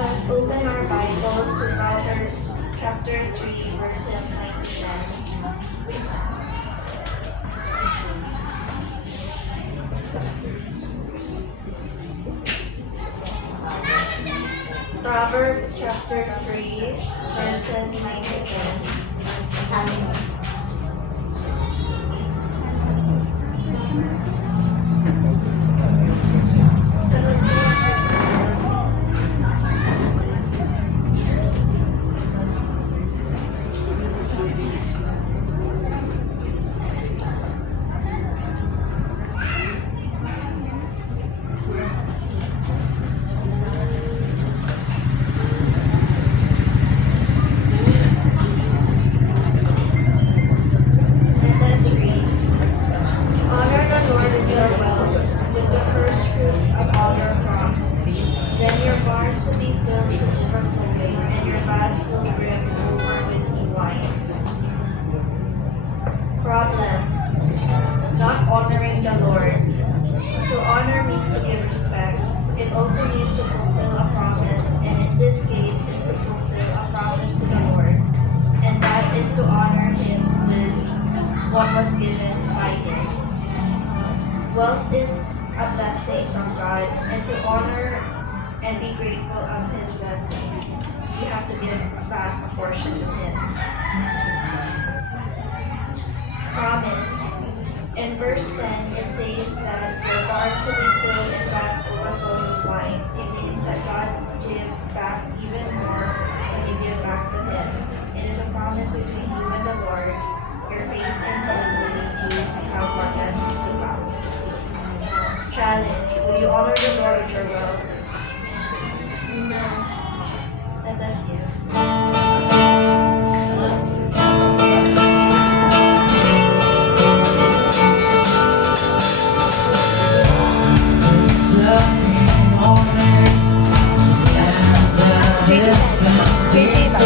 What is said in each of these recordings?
Let's open our Bibles to Proverbs chapter 3, verses 9 to 10. Proverbs chapter 3, verses 9 to 10. Let us read. Honor the Lord with your wealth, with the first fruit of all your crops. Then your barns will be filled to overflowing, and your vats will brim over with new wine. Problem: not honoring the Lord. To honor means to give respect. It also means to fulfill a promise, and in this case is to fulfill a promise to the Lord, and that is to honor Him with what was given by Him. Wealth is a blessing from God, and to honor and be grateful of His blessings, you have to give back a portion to Him. Promise. In verse 10, it says that your barns will be filled and vats overflowing with wine. It means that God gives back even more when you give back to Him. It is a promise between you and the Lord. Your faith in Him will lead you to have more blessings to come. Challenge: will you honor the Lord with your wealth? No. Let us give. JJ ba?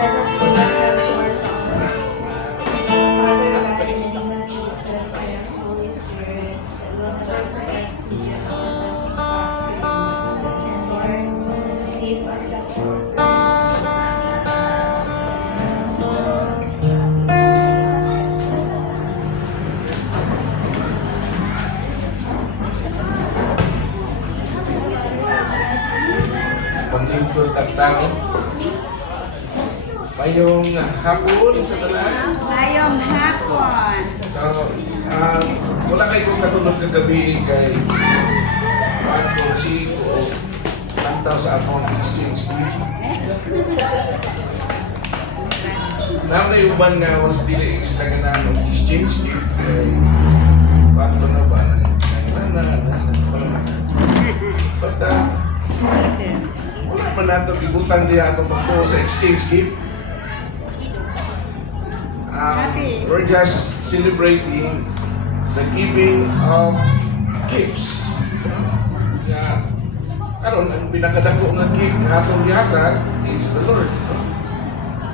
Let us put our hands towards the altar. Father God, in the name of Jesus, I ask the Holy Spirit that we'll never forget to give our blessings back to you. And Lord, please accept our prayers in Jesus' Pag-intro tagtao. Mayong hapon sa tanan. Ngayong hapon. So, wala kayo kung natulog kagabi kay Pagkong si ko kanta bitaw sa atong exchange gift. Naman na uban nga wala dili sila nga na exchange gift. Paano na ba? But wala pa nato ibutang diya atong pagtuo sa exchange gift. We're just celebrating the giving of gifts. Karon ang pinakadako nga gift na atong gihatag is the Lord.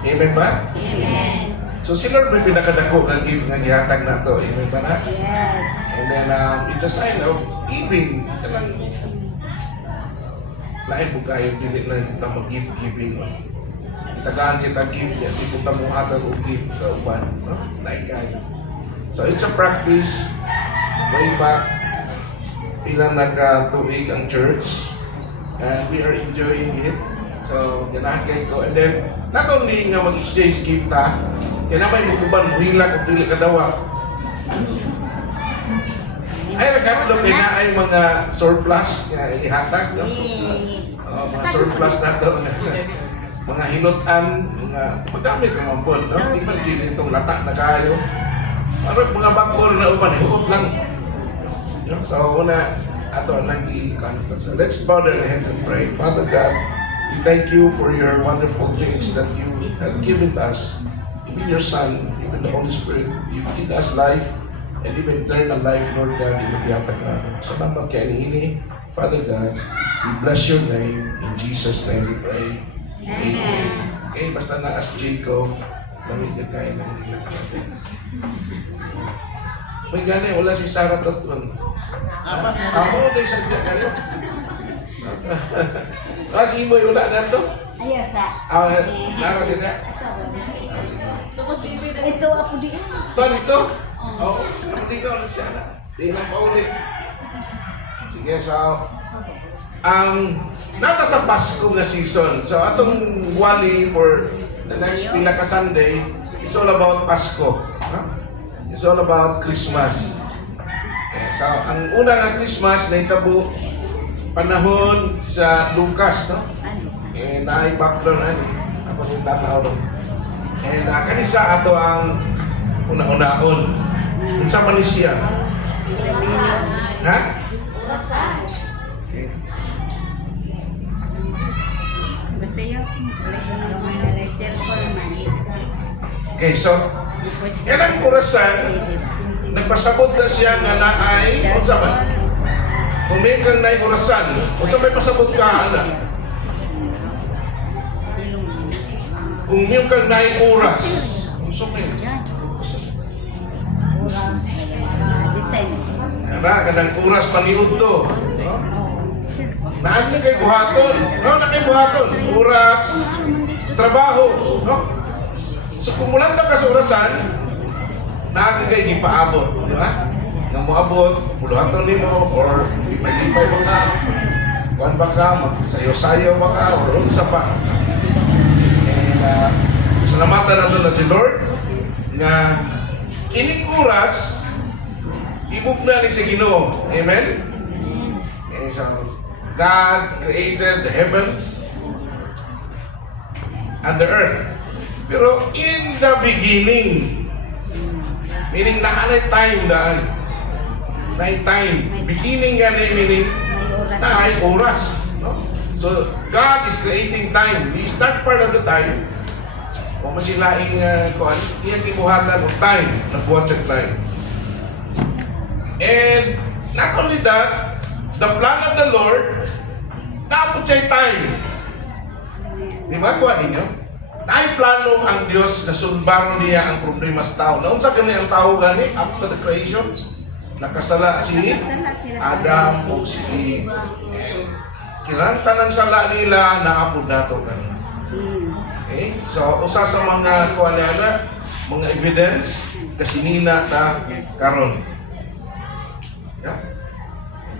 Amen ba? Amen. So si Lord may pinakadako nga gift nga gihatag nato. Amen ba na? Yes. And then it's a sign of giving. Kanang lain po kayo dili lang kita mag-gift giving. Tagaan kita gift niya, di kita mo hatag o gift sa uban. No? Lain kayo. So it's a practice way back ilang nagtuig ang church. And we are enjoying it. So, ganahan kayo ko. And then, not only nga mag-exchange gift ta, kaya na may mukuban, muhilag o dili kadawa. Ay, nagkatulog kaya na ay mga surplus nga ihatag. No? Mga surplus na to. Mga hinutan, mga magamit naman po. No? Di man din itong lata na kayo. Parang mga bakor na upan, hukot lang. No? So, una, ato nang i-contact. So let's bow our heads and pray. Father God, we thank you for your wonderful things that you have given us. Even your Son, even the Holy Spirit, you give us life and even eternal life, Lord God, in the namin. So naman kaya ini, Father God, we bless your name. In Jesus' name we pray. Amen. Okay, basta na as Jacob, lamig na kayo ng may gani, wala si Sarah Tatron. Ako, tayo sa kanya kayo. Si Iboy, wala na ito? Ayos ah. Nara siya na? Ito ako di. Ito, dito? Oo, hindi ka ulit siya na. Di lang pa ulit. Sige, so, nata sa Pasko nga season. So, atong wali for the next pinaka-Sunday, it's all about Pasko. Huh? It's all about Christmas. Okay, so, ang una nga Christmas na itabo panahon sa Lucas, no? Naibaklo na ako yung tataw. And kanisa ato ang una-unaon. Unsa man ni siya? Ha? Okay. Basta yun. Okay, so, kanang orasan, nagpasabot na siya nga naay, unsa man? Kung may kang naay orasan, unsa may pasabot ka, anak? Kung yung kang naay oras, unsa may? Kanang oras paniud to. No? Naan kay buhaton. No, na kay buhaton. Oras, trabaho. No? So kung mulanta ka sa orasan, naan kay gipaabot. Di ba? Nang moabot, puluhaton nimo or ipay-ipay mo ka. Kuan ba ka, magsayo-sayo ba ka, or unsa pa. And salamatan nato na si Lord nga kining oras ibugna ni sa Ginoo. Amen? Okay, so God created the heavens and the earth. Pero in the beginning, meaning naanay time daan. Naay time. Beginning nga na meaning naay oras. No? So God is creating time. We start part of the time. Kung masilaing kuan, iyang kibuhatan of time. Nagbuhat sa time. And not only that, the plan of the Lord, naapot siya time. Di ba kuha ninyo? Naay plano ang Diyos na sulbaro niya ang problema sa tao. Naon sa kanya ang tao gani after the creation? Nakasala si Adam o si Eve. And kinantanan sala nila naapod nato gani. Okay? So, usa sa mga kuha na mga evidence kasi nina ta karon.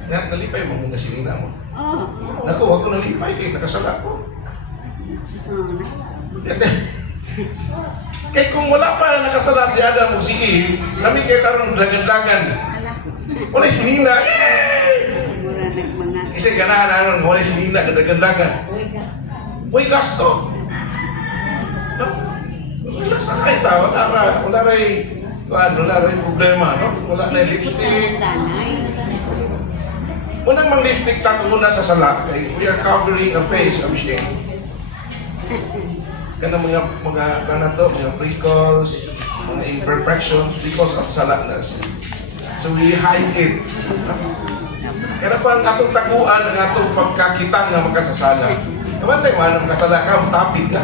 Nga, nalipay mo mong gasolina mo. Oh. Naku, huwag ko nalipay kaya nakasala ko. Kaya kung wala pa nakasala si Adam o si Eve, kami kaya tarong dagan-dagan. Wala sinila. Yay! Kasi ganahan na nun, wala sinina na dagandagan. Uy, gasto! No? Wala sa kahit tao, wala rin problema, no? Wala na lipstick. Sanay. Unang mang lipstick tato muna sa salak, we are covering a face of shame. Kana mga freckles, mga imperfections because of salak na siya. So we hide it. Kaya pa ang atong taguan, ang atong pagkakitang nga magkasasala. Naman tayo man, magkasala ka, matapig ka.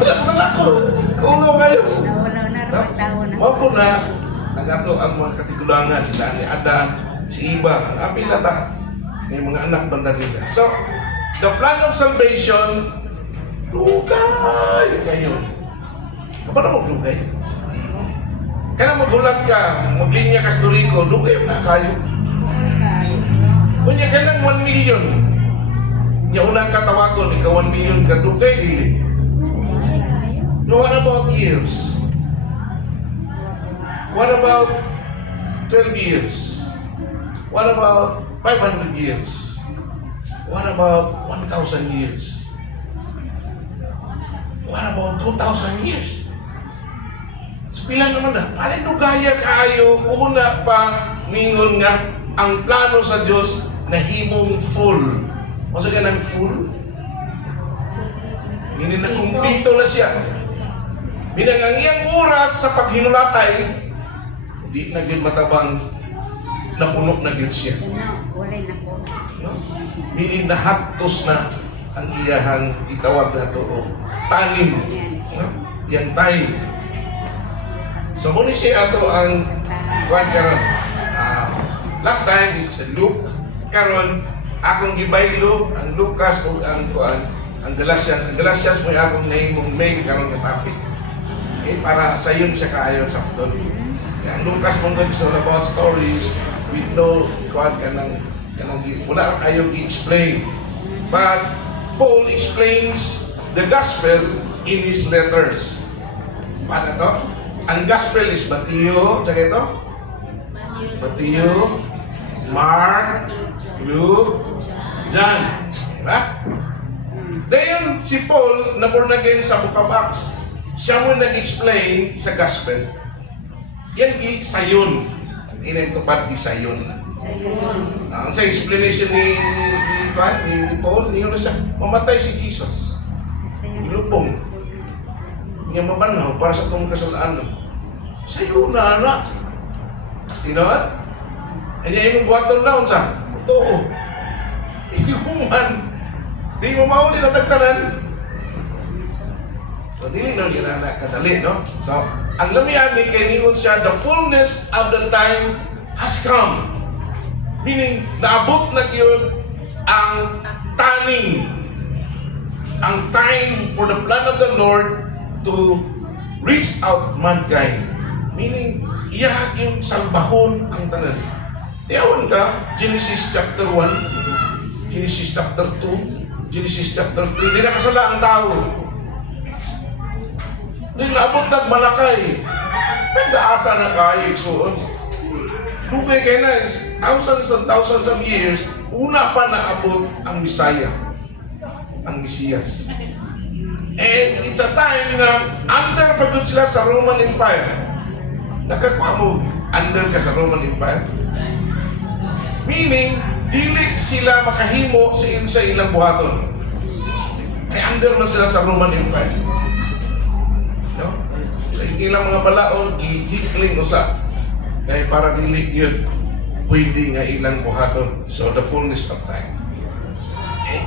Wala kasala ko. Kulo kayo. Nawala na rin tao na. Wag po na, ang ato ang mga katigulangan, sila ni Adan, si Iba, ang apil na ta. May mga anak banda nila. So, the plan of salvation, dugay kayo. Kapag mo dugay? Kaya maghulat ka, maglinya ka sa Dorico, dugay na kayo. Kunya ka ng 1 million. Yung unang katawagon, ikaw 1 million ka, dugay dili. No, what about years? What about 12 years? What about 500 years? What about 1,000 years? What about 2,000 years? So, pila naman na. Paano dugaya kaayo, una pa mingon nga ang plano sa Diyos na himong full. Masa ka ng full? Hindi na kumpleto na siya. Binangangiyang oras sa paghinulatay, hindi na yun matabang napuno na yun siya. Wala na po. No? Meaning nahatos na ang iyahang itawag na ito o tanim. No? Yang time. So muna siya ito ang kuwan karon. Last time is Luke. Karon akong gibaylo ang Lucas o ang kuwan ang Galatians. Ang Galatians mo akong nahimong main karon nga topic. Okay, para sa yun siya kaayon sa putol. Ang Lucas mong it's all about stories with no kuwan kanang wala kayong i-explain. But Paul explains the gospel in his letters. Paano to? Ang gospel is Matthew, tsaka ito? Matthew, Mark, Luke, John. Diba? Dayon si Paul na born again sa Book of Acts. Siya mo nag-explain sa gospel. Yan di sayon. Inentupad di sayon. Ang sa explanation ni Paul, niyo na siya, mamatay si Jesus. Ilubong. Niya mamanaw para sa itong kasalaan. Sayo na, anak. Tinoan? E niya imong buhaton na, unsa? Totoo. Iyuman. Di mo mauli na tagtanan. So, dili na yun na kadali, no? So, ang lamihan ni kaniyon siya, the fullness of the time has come. Meaning, naabot na yun ang taning. Ang time for the plan of the Lord to reach out mankind. Meaning, iyak yung salbahon ang tanan. Tiyawan ka, Genesis chapter 1, Genesis chapter 2, Genesis chapter 3, di nakasala ang tao. Di naabot nagmalakay. Nagdaasa na kayo, so dugay kayo na, thousands and thousands of years, una pa naabot ang Messiah, ang Mesiyas. And it's a time na under pagod sila sa Roman Empire. Nakakuha mo, under ka sa Roman Empire. Meaning, dili sila makahimo sa ilang buhaton. Ay under man sila sa Roman Empire. No? Ilang mga balaod, gihikling usa. Kaya para dili yun, pwede nga ilang buhaton. So, the fullness of time. Okay?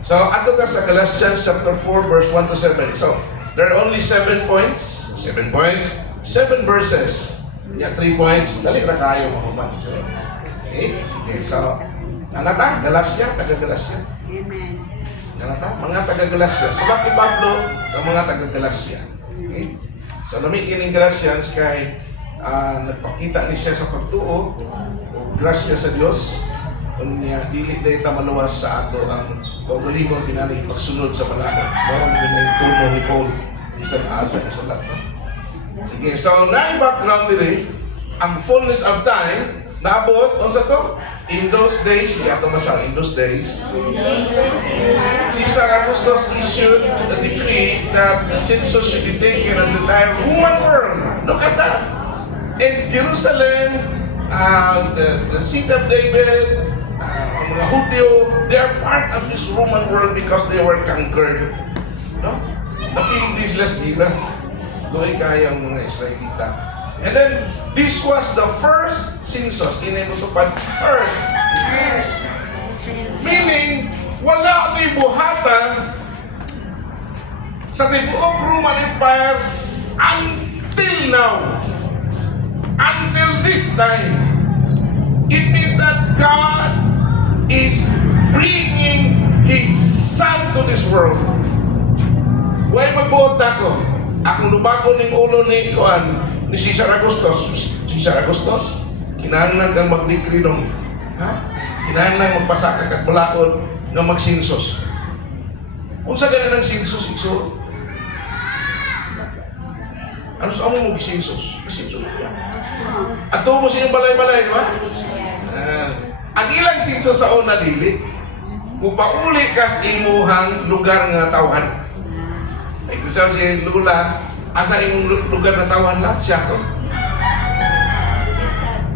So, ato ka sa Galatians chapter 4, verse 1 to 7. So, there are only 7 points. 7 points. 7 verses. Yeah, 3 points. Dali na kayo, mahuman. Okay? Sige, so, nanata, Galatia, taga-Galatia. Amen. Nanata, mga taga-Galatia. Sulat ni Pablo sa mga taga-Galatia. Okay? So, namigin ng Galatians kay nagpakita ni siya sa pagtuo o grasya sa Diyos kung niya dili dahil maluwas sa ato ang kaugalingon pinalig pagsunod sa palakad. Parang yun yung turno ni Paul isang asa na sulat. Sige, so na background din ang fullness of time naabot, unsa to? in those days, in those days, Caesar Augustus issued a decree that the census should be taken of the entire Roman world. Look at that. In Jerusalem, the seat of David, ang mga Hudyo, they are part of this Roman world because they were conquered. No? Napili sila sa gira. Doon kaya ang mga Israelita. And then, this was the first census. Inenutupad first. Meaning, wala may buhatan sa tibuok Roman Empire until now. Until this time. It means that God is bringing His Son to this world. Huwag magbuot na ako. Akong lubago ng ulo ni Caesar Augustus. Caesar Augustus, kinahanglan kang mag-decree nung, kinahanglan magpasaka kag balaod nga mag-census. Kung sa ganun ang census, so, ano sa among mag-census? Census yan. At tumo sa inyong balay-balay, di ba? Ang ilang census sa una dili, upauli kas imuhang lugar nga tawhan. Ay, bisa si Lula, asa imong lugar na tawhan lang? Siya to.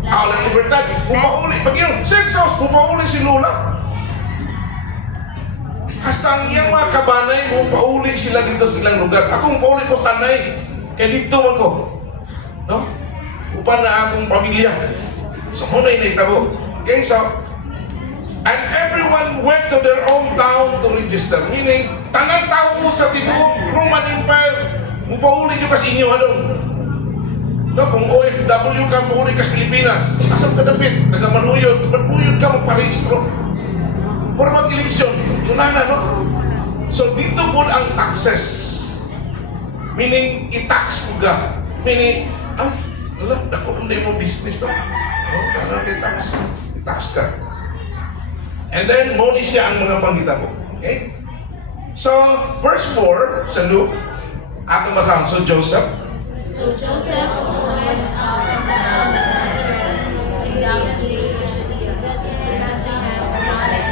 Walang libertad. Upauli. Pag yun, census, upauli si Lula. Hasta ang iyang mga kabanay, upauli sila dito sa ilang lugar. Akong upauli ko tanay. Kaya dito man ko. No? Upa na akong pamilya. So, muna initabo. Okay, so, and everyone went to their own town to register. Meaning, tanang tao mo sa tibuok Roman Empire, mupauli nyo kasi inyo, ano? No, kung OFW ka, muuli ka sa Pilipinas, asam ka dapit, taga-manuyod ka, magparehistro. Para mag-eleksyon, yun na, no? So, dito po ang taxes. Meaning, i-tax mo ka. Meaning, wala, dako kung di mo business to. No, kaya i-tax. I-tax ka. And then, muna siya ang mga pangita ko. Okay? So, verse 4 sa Luke, atong masahan. So, Joseph went out from Nazareth to Galilee to Judea, and Bethlehem of Judah,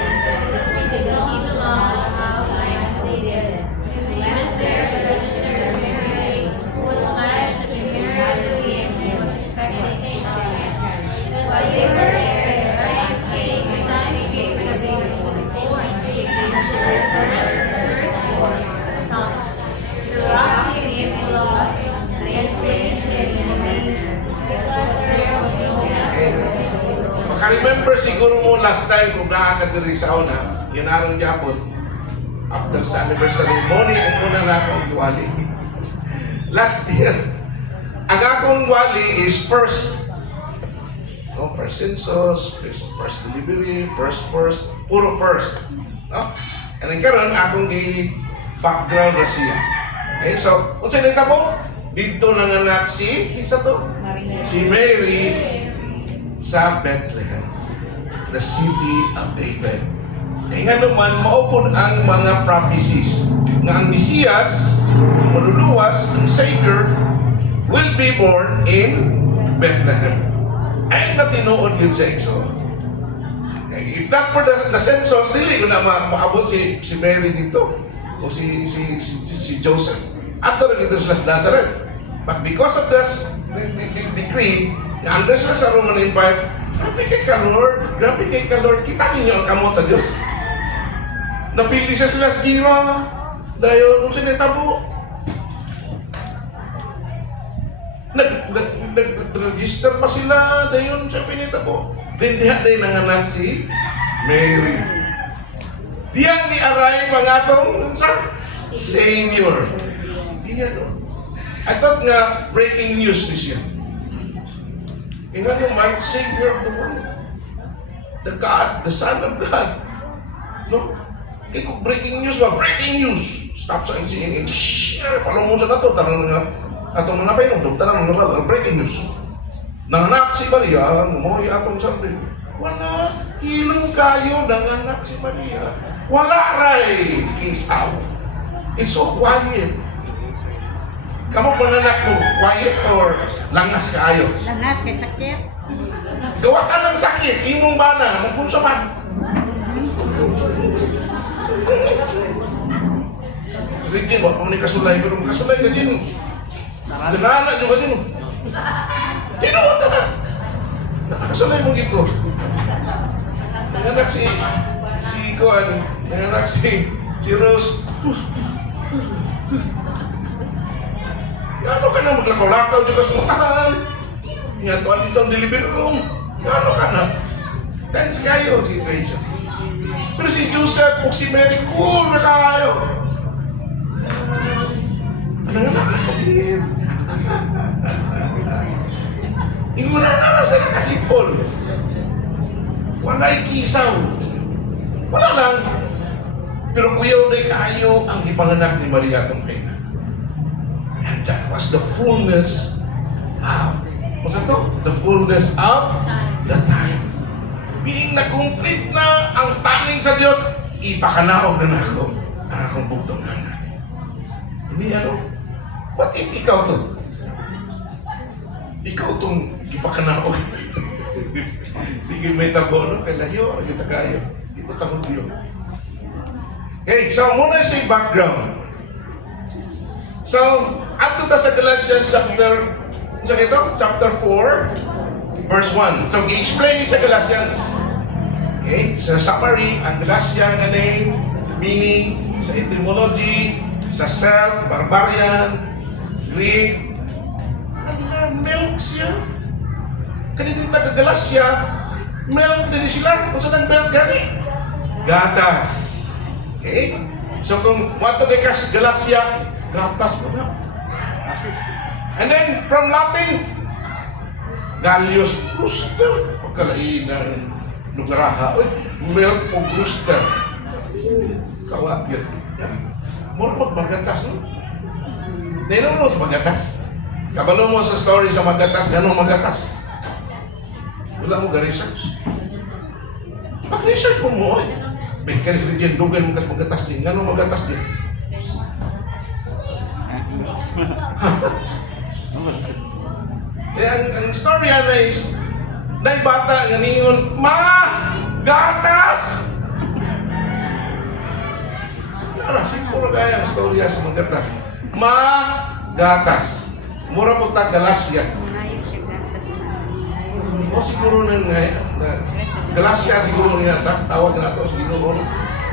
because he belonged to the house of David. He went there to register Mary, who was pledged to be married to him and was expecting a child. While they were there, came the time came when a baby would be born, and she declared the firstborn, a son. She wrapped him in cloth and placed him in a manger, because there was no place. Maka-remember siguro mo last time kung nakakadiri sa una, yun araw yapon. After sa anniversary morning, ang muna na akong giwali. Last year, ang akong wali is first. No, first census, first delivery, first, puro first. No? And then karon akong i-background na siya. Okay, so, kung saan nita mo, dito nanganak si, isa to? Si Mary sa Bethlehem, the city of David. Kaya nga naman, maupod ang mga prophecies na ang Mesiyas, ang maluluwas, ang Savior, will be born in Bethlehem. Ay natinuod yun sa Exodus. If not for the census, dili ko na maabot si Mary dito o si Joseph. Ato rin ito sila sa Nazareth. But because of this decree, na under sila sa Roman Empire, grabe kay ka Lord, kita ninyo ang kamot sa Diyos. Napili siya sila sa gira, dahil nung sinitabo, nag-register pa sila dayon sa pinitabo. Then diha day nanganak si Mary. Diyan ni aray mga atong sa Savior. Diyan no. I thought nga breaking news ni siya. Ingat naman, Savior of the world. The God, the Son of God. No? Kaya kung breaking news ba? Breaking news! Stop sa CNN. Shhh! Palong mo sa nato. Tanong nga. Atong mga painom. Tanong nga. Breaking news. Nanganak si Maria. Umuwi atong sabi. Wala. Hilong kayo. Nanganak si Maria. Wala ray. King's out. It's so quiet. Kamu panganak mo, quiet or langas kaayo? Langas kay sakit. Gawasan ng sakit, imong bana, magpunsa man. Regine, wala pa man kasulay, pero kasulay ka, Jin. Ganana nyo ka, Jin. Tinuod na ka. Nakasulay mong ito. Nanganak si Kuan, nanganak si Rose. Ano ka na maglakaw-lakaw dyan ka sumatahan? Nga tuwan dito ang delivery room. Ano ka na? Tense kayo si Tracia. Pero si Joseph o si Mary, cool na kayo. Ano na nakakapit? Inguna na sila kasi Paul. Wala'y kisaw. Wala lang. Pero kuyaw na kayo ang ipanganak ni Maria itong kainan. And that was the fullness of, what's that to? The fullness of the time. Meaning na-complete na ang taning sa Diyos, ipakanaog na ako ang akong bugtong anak. Hindi ano, what if ikaw to? Ikaw itong ipakanaog. Hindi may tabo, no? Kaya layo, kita kayo. Ito tabo Diyo. Okay, so muna si background. So, up to sa Galatians chapter 4, verse 1. So, i-explain sa Galatians. Okay, sa summary, ang Galatian nga name, meaning, sa etymology, sa self, barbarian, Greek, milk siya. Kanina taga Galatia, milk din sila. Kung saan ang milk gani? Gatas. Okay? So kung wato kay Galatia, gatas mo na. And then from Latin, Gallius Gruster. Pagkalain ng lugaraha. Milk o Gruster. Kawat yun. Mura magmagatas, no? Hindi naman mo magatas. Kabalo mo sa story sa magatas, gano'ng magatas? Wala mo ga-research. Pag-research mo mo eh. Beka ni Regine, dugan mo magatas din. Gano'ng magatas din? Ang story na is, dahil bata nga ningon, Ma! Gatas! Ano, siguro kaya ang storya sa mga gatas. Ma! Gatas. Mura po ta Galatia. Unayo siya gatas na. O siguro na Galatia siguro niya tawag na ito. Siguro.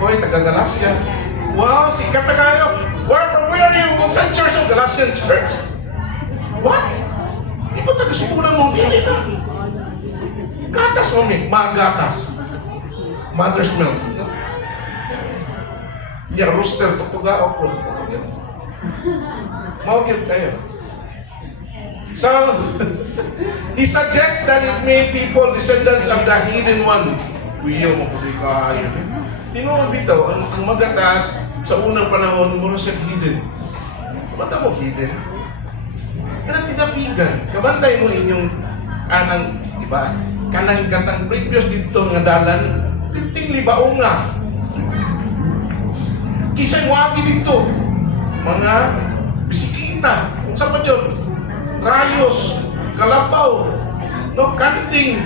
Hoy, taga Galatia. Wow, sikat na kayo. From where are you? Kung saan church of Galatian Church? What? Di ba taga subulan mo? Hindi na. Gatas mo, Mick. Gatas. Mother's milk. Yeah, rooster. Tutuga o po. Mawagyan kayo. So, he suggests that it made people descendants of the hidden one. Kuya mo kung kayo. Tinuod bitaw, ang magatas sa unang panahon, mura siya hidden. Kumata mo hidden? Kanang tinapigan. Kabantay mo inyong anang, iba, kanang katang previous dito nga dalan, titing libaong nga. Kisay wagi dito, mga bisikleta, kung saan pa dyan? Rayos, kalabaw, no, kanting.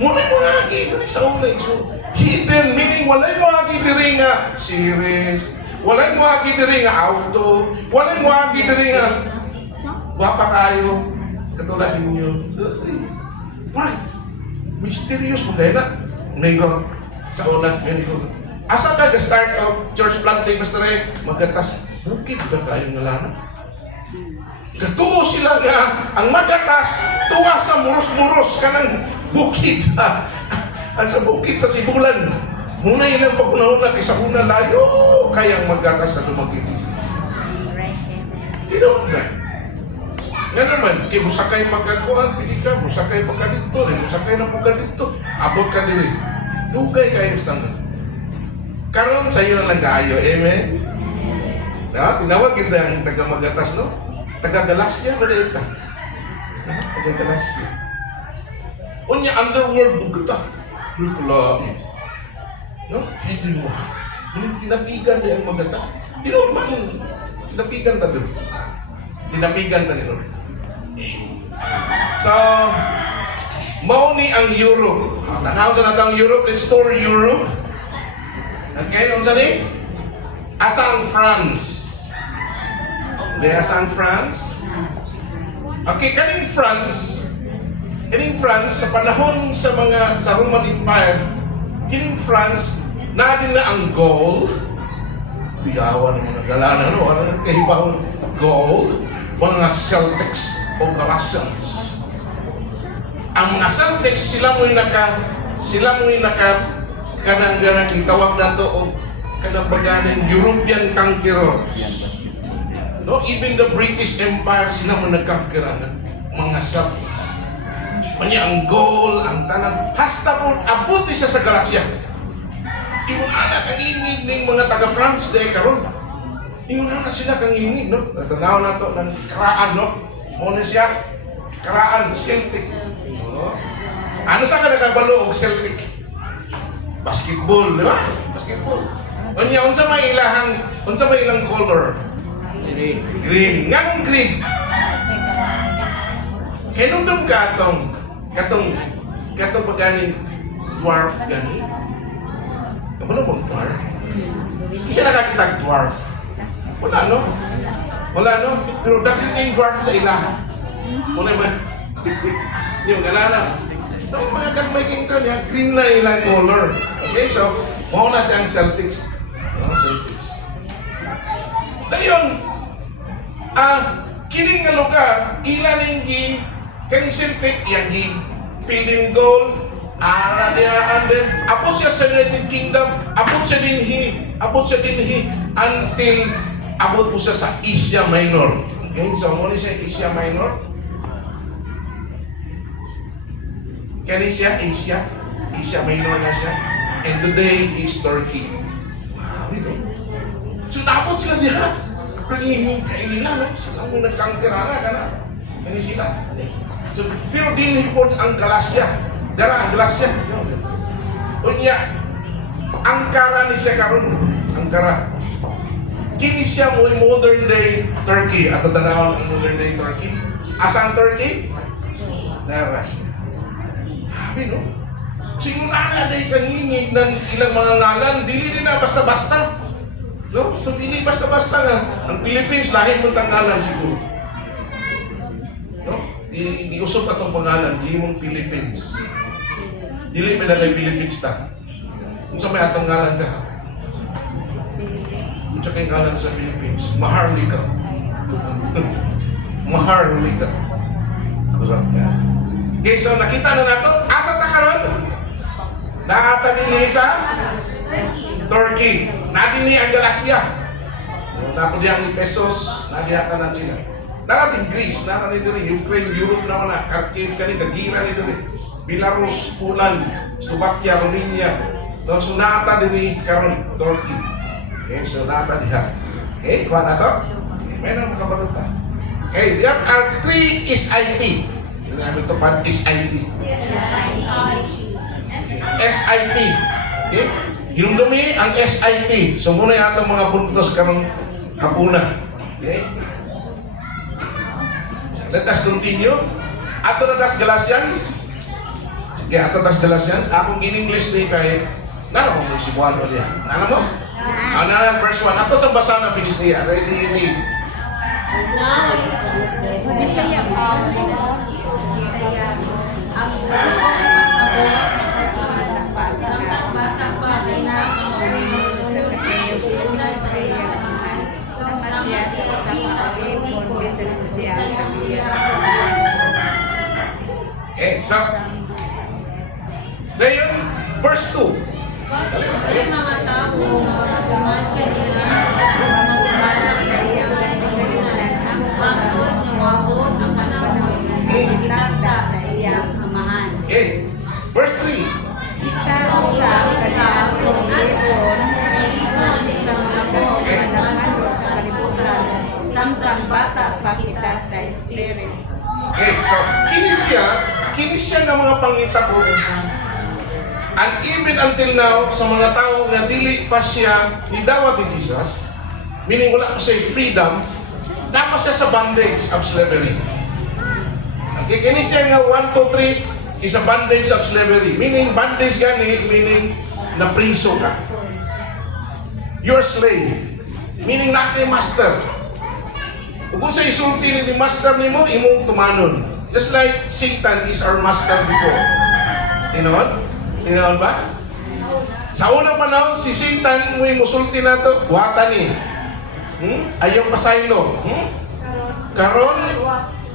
Muna mo lagi, dali sa ulay. So, hidden, meaning walay mo lagi diri nga series, walay mo lagi diri nga auto, walay mo lagi diri nga wapa kayo, katulad ninyo. Why? Mysterious mo kayo na. Mayroon sa una, mayroon. Asa ka the start of church planting, Mr. Ray? Magatas, bukid ba kayo nga lana? Gatuo sila nga, ang magatas, tuwa sa muros-muros ka ng bukid sa, sa bukid sa Sibulan. Muna yun ang pagkunahuna, kaysa una layo, kayang magatas sa lumagit. Tinong na. Nga naman, kaya musakay magkakuhan, pili ka, musakay magkadito, musakay na magkadito, abot ka din. Dugay kayo sa tangan. Karon sa iyo na lang kayo, amen? Na, tinawag kita ang taga-magatas, no? Taga-Galatia, maliit ka. Taga-Galatia. Unya, underworld, bugata. Rukula. No? Hindi mo. Tinapigan niya ang magata. Hindi man. Tinapigan ta doon. Tinapigan ta ni Lord. So, Mao ni ang Europe. Tanaw sa natang Europe, let's tour Europe. Okay, unsa ni? Asa ang France? Asa ang France? Okay, kaning France sa panahon sa Roman Empire, kining France na din na ang gold. Piyawan ng mga galana, no? Ano nang kahibawon? Gold, mga Celtics o Galatians. Ang mga Celtics, sila mo'y kanang itawag na to o kanang baganin European conquerors. No, even the British Empire, sila mo nagkakira ng mga Celts. Manya ang gold, ang tanan, hasta po, abot isa sa Galacia. Ingon anak ang ingid ng mga taga-France dahil karon. Ingon anak sila kang ingid, no? Natanaw na to ng karaan, no? Muna siya, karaan, Celtic. No? Ano sa ka nakabalo og Celtic? Basketball, di ba? Basketball. Unsa may ilang color? Green. Nganong green? Hinundom ka katong paganing dwarf gani. Kabalo mo dwarf? Kasi nakakita dwarf. Wala no? Pero dahil na yung dwarf sa ilaha. Wala ba? Yung ganana. Yung mga kagmaking ko niya, green na ilang color. Okay, so, mauna siyang Celtics. Celtics. Dayon, kining nga lugar, ilan yung kaning Celtic, yung Pilgrim Gold, Aradihaan din, abot siya sa United Kingdom, abot siya dinhi, until abot po siya sa Asia Minor. Okay, so muna siya Asia Minor. Kani siya Asia Minor na siya. And today is Turkey. Wow, you know. So napot sila diha. Kainin na, no? Sila mo nagkangkirana ka na. Kani sila. So, pero din po ang Galacia. Dara ang Galacia. Unya, Ankara ni siya karon. Ankara. Kini siya mo modern day Turkey. At tanaw ang modern day Turkey. Asa ang Turkey? Dara siya. Habi, no? Sigurana na ikangingig ng ilang mga ngalan. Dili din na basta-basta. No? So, dili basta-basta nga. Ang Philippines, lahin mong tangalan siguro. No? Di usap atong pangalan, di mong Philippines. Dili pa na kay Philippines ta. Kung sa may atong ngalan ka, kung sa kay ngalan sa Philippines, Maharlika. Maharlika. Kurang ka. Okay, so nakita na nato. Asa ta karon? Nakatanin sa Turkey. Nadini ang Galacia. Napo diyang pesos, nadihatan na sila. Narating Greece, narating dito Ukraine, Europe naman na, Kharkiv, kagira nito dito. Belarus, Poland, Slovakia, Romania. So nata din karon Turkey. Okay, so nata diha. Okay, kuha na to. Okay, meron makabalita. Okay, there are 3 SIT. Yung namin ito pa, SIT. SIT. Okay? Hinumdumi ang SIT. So muna yung atong mga puntos karong hapuna. Okay? So, let us continue. Ato na tas Galatians. Sige, ato tas Galatians. Akong in-English ni kay nano mo si Buano niya. Nano mo? Ano verse 1. Ato sa basa ng Pilistia. Ready, read. Bisaya mo. Bisaya. Ang batang bagay na Okay, so ngayon, verse 2. May mga tao kumain kanila magbabalak sa iyang kaibigan hangtod na wabot ang panahon magitagda sa iyang amahan. Okay, verse 3. Ikaw ka kanilang libon, ibon sa mga ko, kanamano sa kalibutan, samtang bata pa kita sa Spirit. Okay, so kini siya ng mga pangita ko. And even until now, sa mga tao na dili pa siya nidawat ni Jesus, meaning wala pa siya freedom, dapat siya sa bondage of slavery. Okay, kini siya nga 1, 2, 3, is a bondage of slavery. Meaning, bondage gani, meaning na priso ka. You're a slave. Meaning, not a master. Kung sa isulti ni master ni mo, imong tumanon. Just like Satan is our master before. Tinoon? Tinoon ba? Sa unang panahon, si Satan, mo musulti na ito, buhatan ni. Ayaw pasaylo. Karon,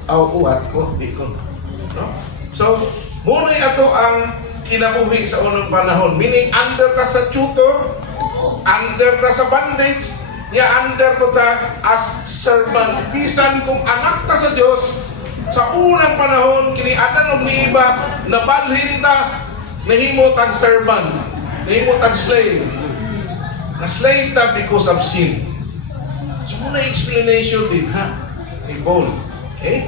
uwat ko, di ko. No? So, muna ito ang kinabuhi sa unang panahon. Meaning, under ka sa tutor, under ka sa bondage, under ko ta as servant. Bisan kung anak ta sa Diyos, sa unang panahon, kinianan o iba, nabalhin ta, nahimot ang servant. Nahimot ang slave. Na-slave ta because of sin. So, muna explanation din, ha? Ni Paul. Okay?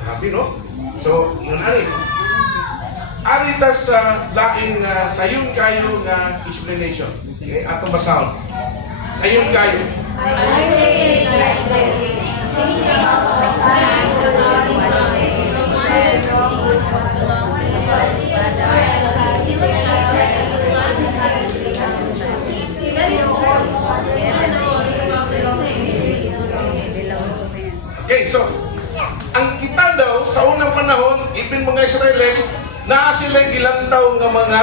Happy, no? So, yun ari. Ari ta sa laing sayon kayo nga explanation. Okay? Ato basahon. Sayon kayo. Okay, so, ang kita daw, sa unang panahon, even mga Israelis, na sila gilantaw nga mga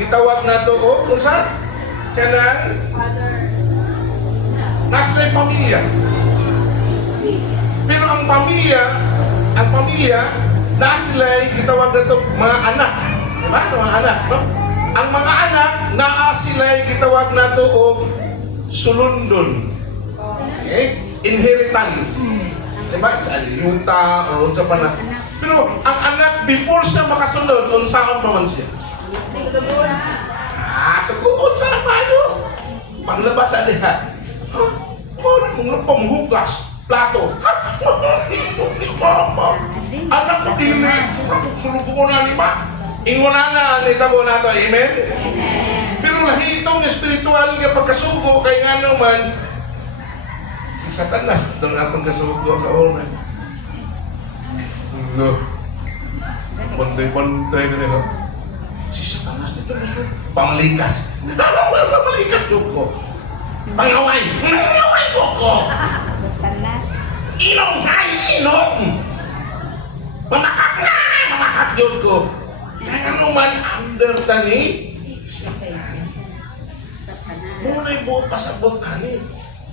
gitawag na to, kung saan? Kanang nasa pamilya. Pero ang pamilya, na sila gitawag na to, mga anak. Diba? Mga anak, no? Ang mga anak, na sila gitawag na to, sulundon. Okay? Inheritance. Diba? Sa alimuta o sa pana. Pero ang anak, before siya makasunod, unsaon pa man siya? Suguon sa paano? Panglabas sa lihat. Ha? Mga pamhugas, plato. Ha? Anak ko dili, sulugo ko na lima. Ingunan na, nita mo na to, amen? Pero lahitong espiritual nga pagkasugo, kay nga naman, si Satanas, doon atong kasugo ka una. No. Bantay-bantay na niya. Si Satanas dito gusto. Pamalikas. Pamalikas ko. Pangaway. Pangaway ko. Satanas. Inom tayo, inom. Mamakak na. Mamakak yun ko. Kaya naman, under tani. Muna'y buot pasabot tani.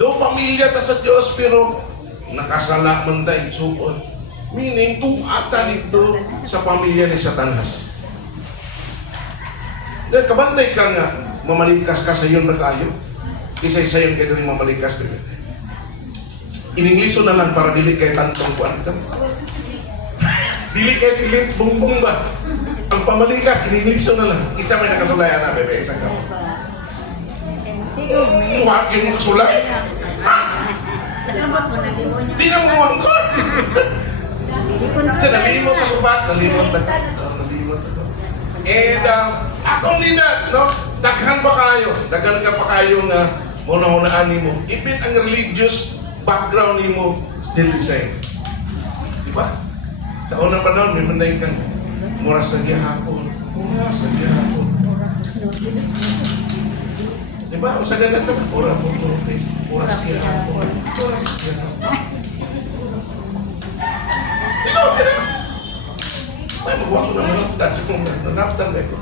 Do pamilya ta sa Diyos, pero nakasala man tayo suot. Meaning, tuata dito sa pamilya ni Satanas. Dahil kabantay ka nga, mamalikas ka sa iyon na kayo. Isa yun kayo rin mamalikas. Iningliso na lang para dili kay tantong kuan ito. Dili kay pilit bumbong ba? Ang pamalikas, iningliso na lang. Isa may nakasulayan na, bebe, isang ka. Huwag yung kasulay. Kasabot mo na demonyo. Di na mo angkot. Sa nalimot ako pas, nalimot ako. And akong nina, no? Daghan pa kayo. Daghan ka pa kayo na muna-hunaan mo. Even ang religious background mo still the same. Diba? Sa unang panahon, may manday kang mura sa gihapon. Mura sa gihapon. Diba? O sa ganito, mura sa gihapon. Mura sa gihapon. May magawa ko na manaptan sa kong nanaptan na ito.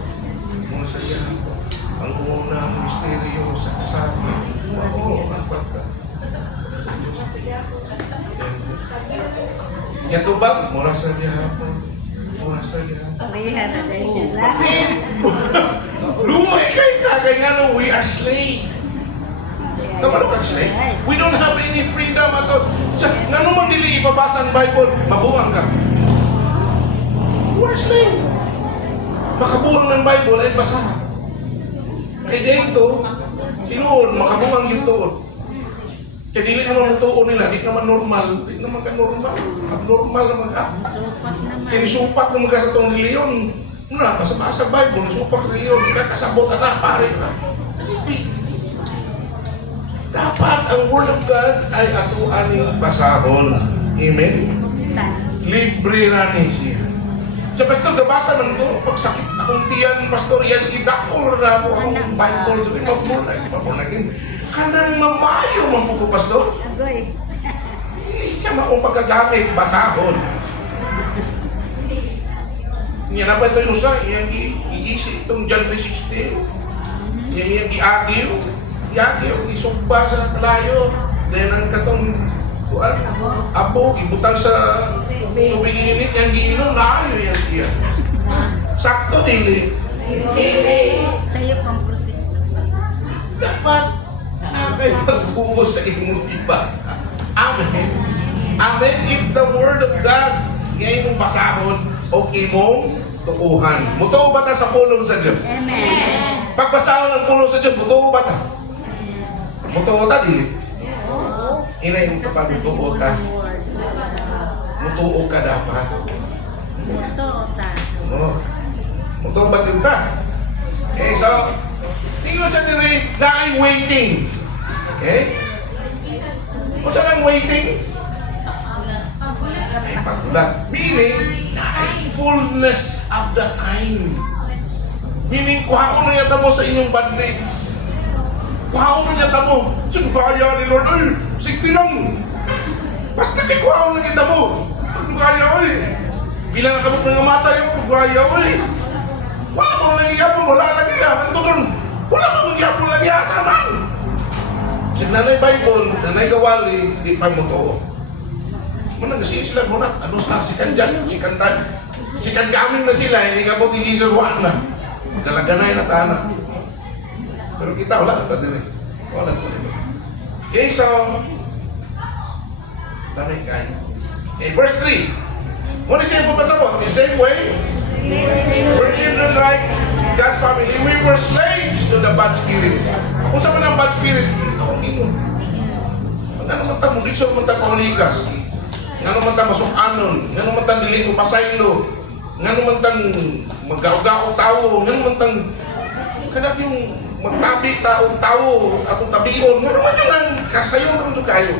Mura sa gihapon. Ang una ang misteryo sa kasabi. Oo, ang pagka. Yato ba? Mura sa gihapon. Mura sa gihapon. Palihan na dahil sila. Lumoy kay tagay nga no, we are slave. Naman ka slave? We don't have any freedom at all. Nga naman nili ipabasa ang Bible, mabuang ka. We are slave. Makabuang ng Bible ay basa. Kaya dito, tinuon, makabuang yung tuon. Kaya dili naman ang tuon nila, di naman normal. Di naman ka normal. Abnormal naman ka. Supat naman. Kaya nisupat naman ka sa itong reliyon. Muna, basa-basa Bible, nisupat sa reliyon. Kaya kasabot ka na, pare ka. Dapat ang Word of God ay ato aning basahon. Amen? Libre na ni siya. Sa pastor, nabasa man ko, pag sakit akong tiyan, pastor, yan, idakor na ako akong Bible, doon, mapulagin. Kanang mamayo man po ko, pastor. Agoy. Hindi siya akong pagkagamit, basahon. Yan na ba ito yung usa? Yan iisip itong John 3:16. Yan iagiw. Iagiw, isugba sa kalayo. Dahil ang katong abo, ibutang sa tubig init, yung giinom, naayo yan siya. Sakto, dili. Sa'yo pang proseso. Dapat nakakipagtuo sa imong ibasa. Amen. Amen. It's the word of God. Ngayon mong basahon o imong tukuhan. Mutuo ba ta sa pulong sa Diyos? Amen. Pagbasahon ng pulong sa Diyos, mutuo ba ta? Mutuo ta, dili. Inay mo kapag mutuo ta. Mutuo ka dapat. Mutuo ta. Oo. Mutuo ba ta? Okay, so, tingnan sa diri na ay waiting. Okay? Kung saan ang waiting? Ay pagkulat. Meaning, na ay fullness of the time. Meaning, kuhaon na yata mo sa inyong bandage. Kuhaon na yata mo. Sino kaya ni Lord? Ay, sigti lang. Basta kay kuhaon na kita mo. Ano kaya ko eh? Bilang nakabot ng mata yung kaya ko eh. Wala mong nangyayapon, wala lagi yan. Ito doon, wala mong nangyayapon lagi asaman. Sa nanay Bible, nanay Gawali, di pa mo to. Muna kasi sila muna, ano sa sikan dyan, sikan tayo. Sikan gamin na sila, hindi ka po tilisaruan na. Dalaga na yung natana. Pero kita, wala na din eh. Wala na din. Okay, so, dami kayo. Okay, verse 3. Muna siya pupasa mo, the same way, we're children like God's family. We were slaves to the bad spirits. Kung saan man ang bad spirits, ako gingon. Ano naman ta mo, dito naman ta kaulikas. Nga naman ta masukanon. Nga naman ta dili ko pasaylo. Nga naman ta mag-gao-gao tao. Nga naman ta kanap yung magtabi tao atong tabion. Nga naman yun ang kasayo naman kayo.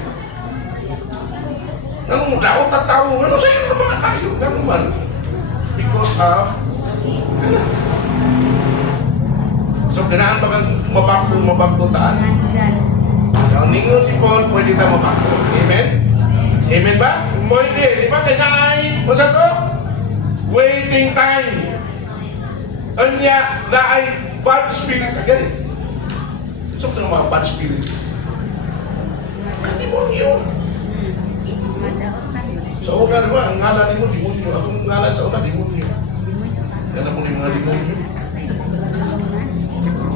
Nga naman mag-gao tao. Nga naman sayo naman na kayo. Nga naman. Because of so, ganahan ba kang mabagtutaan? So, ningon si Paul, pwede tayo mabagto. Amen? Amen ba? Pwede. Di ba? Kanain. Masa to? Waiting time. Anya, na ay bad spirits. Again. So, ito mga bad spirits. Ang demonyo. So, huwag na naman. Ang ngalan mo, demonyo. Akong ngalan sa una, demonyo. Yan mo yung mga demonyo.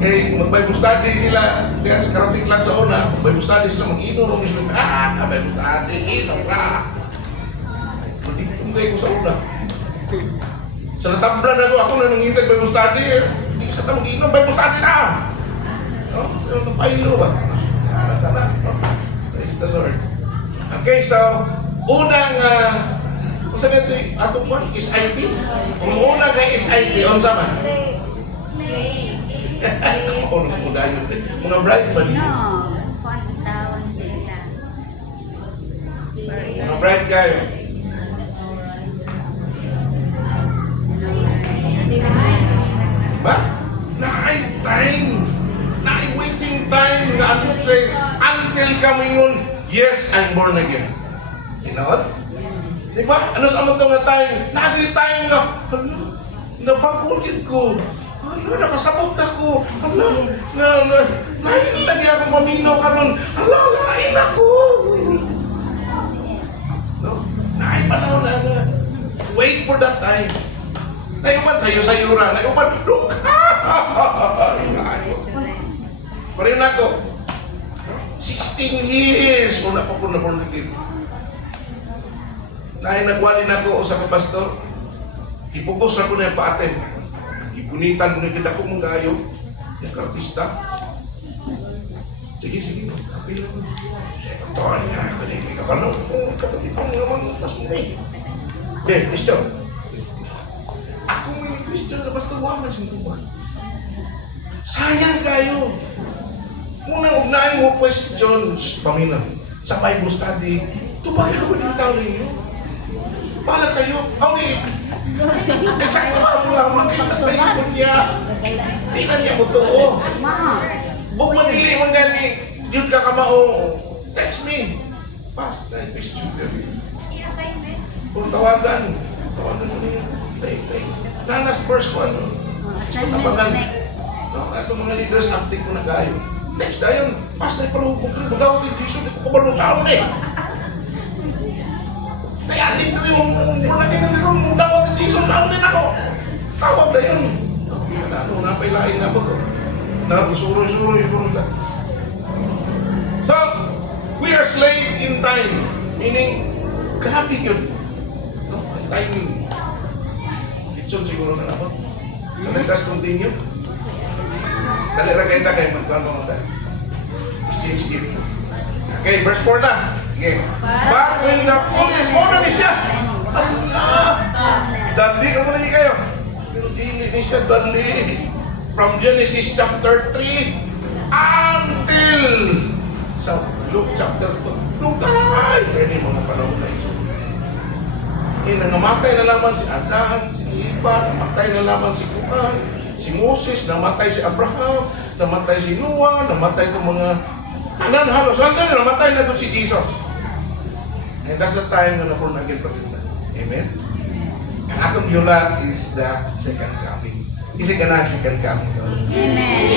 Eh, mag-Bible study sila, kaya sa karating lang sa una, Bible study sila mag-inom, sila Bible study, inom na. Dito kayo ko sa una. Sa natablan ako na nangintay Bible study, hindi sa ta mag-inom, Bible study na! No? So, napailo ba? Tala. Praise the Lord. Okay, so, unang, kung saan ito, atong one, is IT? Kung unang na is IT, on sama? Ako nung muna yun. Mga bright ba? No, pantawan sila. Mga bright kayo. Ba? Na-ay time. Na-ay waiting time na until kami yun, yes, I'm born again. You know what? Diba? Ano sa mga nga time? Na-ay time na, nabagulid ko. Hala, nakasabot ako. Hala, lain lagi akong mamino karon. Hala, lain ako. No? Naay panahon na. Wait for that time. Nayuman sayo-sayura. Nayuman, look! Pareho na ako. 16 years kung napapunapun Naay nagwali na ako sa pastor. Ipugos ako na yung paatin. Ibunitan mo na kita ko mong gayo. Yung kartista. Sige. Kapil lang. Sektor niya. Kanimi ka pa no. Kapatid pa naman. Tas mo eh. Okay, question. Ako may question na basta waman siyang tuba. Sayang kayo. Muna ugnain mo questions. Pamina. Sa Bible study. Tubayan mo yung tao ninyo. Balag sa'yo. Okay. Sakto lang lamang kayo sa ipon niya. Tingnan niya mo to. Ma, Kung manili mo nga ni Jude ka kamao, text me. Pass na yung question. Kung tawagan mo niya. Nanas first one. assignment next. No, itong mga leaders, active ko na kayo. Text na yun. Pass na yung palahubog ko. Magdawag yung Jesus, di ko kabalong sa amin eh. Kaya dito yung lagi na nilong magdawag yung Jesus sa amin ako. Tawag na yun. Ano, napailain na ba ko? Suroy-suroy ko nila. So, we are slave in time. Meaning, grabe yun. No? Timing. Itson siguro na naman. So, let us continue. Dali ra kayo na kayo magkano tayo. Exchange gift. Okay, verse 4 na. Okay. But when the fullness, muna ni siya. Dali na muna niyo kayo. Pero dili ni siya dali. From Genesis chapter 3 until sa Luke chapter 2. Dugay! Kaya mga panahon na ito. Nangamatay na lamang si Adan, si Eva, namatay na lamang si Kuan, si Moses, namatay si Abraham, namatay si Noah, namatay itong mga tanan halos. Hanggang namatay na ito si Jesus. And that's the time na born again pagkita. Amen? Ang atong yulat is the second coming. Kasi ka na second coming. Amen.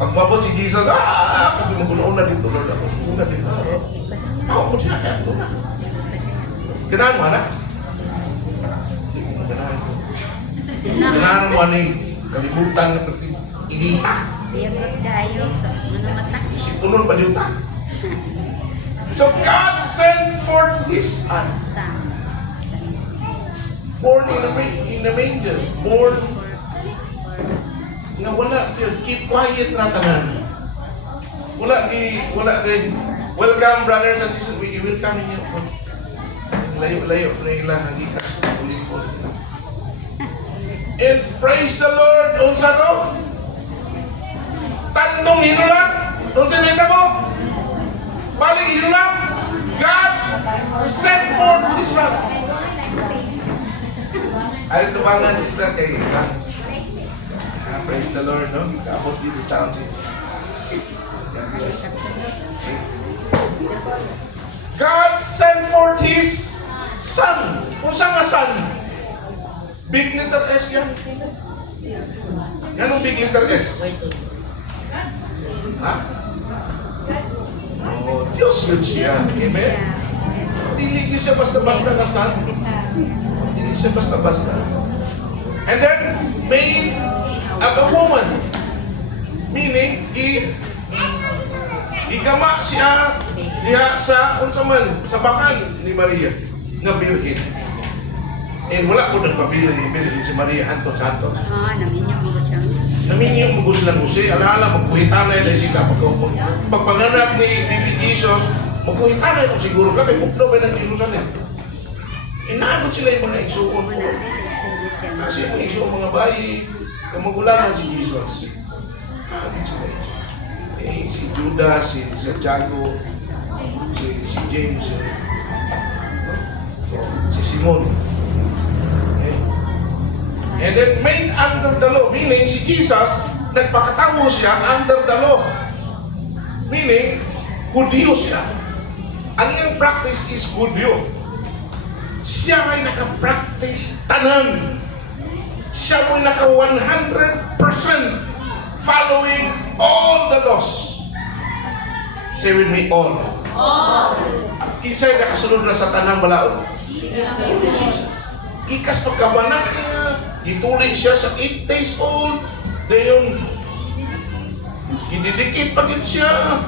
Pag mabot si Jesus, kami maguna dito, Lord. Ako maguna dito. Ako mo siya, kaya ito na. Ganahan mo, anak? Ganahan mo, aning kalibutan na inita. Biyagot tayo sa mga mata. Isipunon pa dito. So God sent forth His Son, born in a manger, born nga wala yun, keep quiet na tanan. Wala di welcome brothers and sisters, we welcome niyo. Layo-layo na ilang hagikas ulit-ulit. And praise the Lord, unsa to? Tantong hinulat, unsa nita mo? Balik hinulat, God sent forth His Son. Ay tumangan sister kay praise the Lord, no? Kaabot dito taon siya. God sent forth His Son. Kung saan nga Son? Big letter S yan. Anong big letter S? Ha? Oh, Diyos yun siya. Amen? Hindi siya basta-basta na Son. Hindi siya basta-basta. And then, made of a woman. Meaning, igama siya diha sa unsa man sa bakan ni Maria nga birhen. And wala ko nagpabila ni birhen si Maria hanto sa hanto. Naminyo mo ba siya? Naminyo mo gusto lang gusi, alaala magkuhitanay na siya pagkofo. Pagpanganak ni Baby Jesus, magkuhitanay ko siguro ka kay buklo ba ng Jesus anin. Inaabot sila yung mga igsuon ko. Kasi yung igsuon mga bayi, kamugulangan si Jesus. Inaabot sila yun. Si Judas, si Santiago, si James, si Simon. Okay. And then made under the law, meaning si Jesus, nagpakatawo siya under the law. Meaning, Hudyo siya. Ang iyang practice is Hudyo. Siya ay naka-practice tanan. Siya ay naka 100% following all the laws. Say with me, all. All. Kinsay nakasunod na sa tanang balaod? Ikas pagkabanak niya, gituli siya sa 8 days old. Dayon, gididikit pagit siya.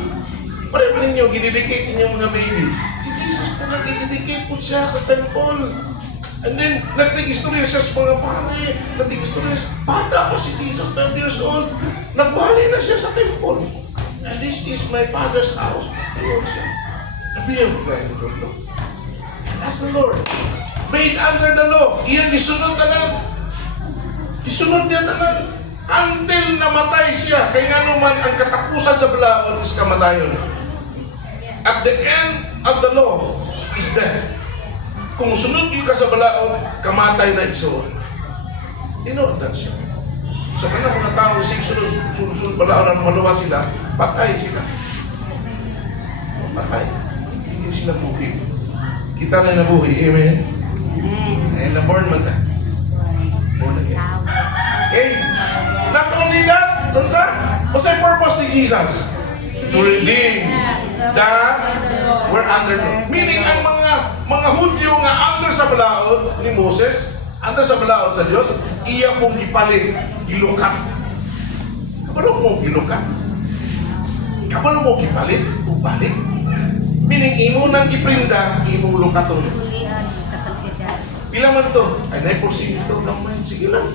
Pareho ninyo, gididikit niyo mga babies. Si Jesus po nagdidikit po siya sa temple. And then, nagtig-istorya siya sa mga pare. Nagtig-istorya siya. Bata pa si Jesus, 12 years old. Nagwali na siya sa temple. And this is my Father's house. Ayun siya. Nabiyaw ko kayo ito. And that's the Lord. Made under the law. Iyan gisunod tanan. Gisunod niya tanan. Until namatay siya. Kaya nga naman ang katapusan sa balaod is kamatayon. At the end of the law is death. Kung sunod yung ka sa balaod, kamatay na iso. Tinood siya. Sa kanang mga tao, sunod bala ang maluwa sila, patay sila. Patay. Hindi sila buhi. Kita na nabuhi. Amen? And na-born man na. Born again. Okay? Not only that, dun sa purpose ni Jesus? To redeem that were under law. Meaning, ang mga Hudyo nga under sa balaod ni Moses, under sa balaod sa Diyos, iya pong gipalit, gilukat. Kabalo mo gilukat? Kabalo mo gipalit, ubalik? Meaning, imo nang giprinda, imo lukaton. Pulian sa pagkita. Pila man to? Ay, 9% gamay. Sige lang.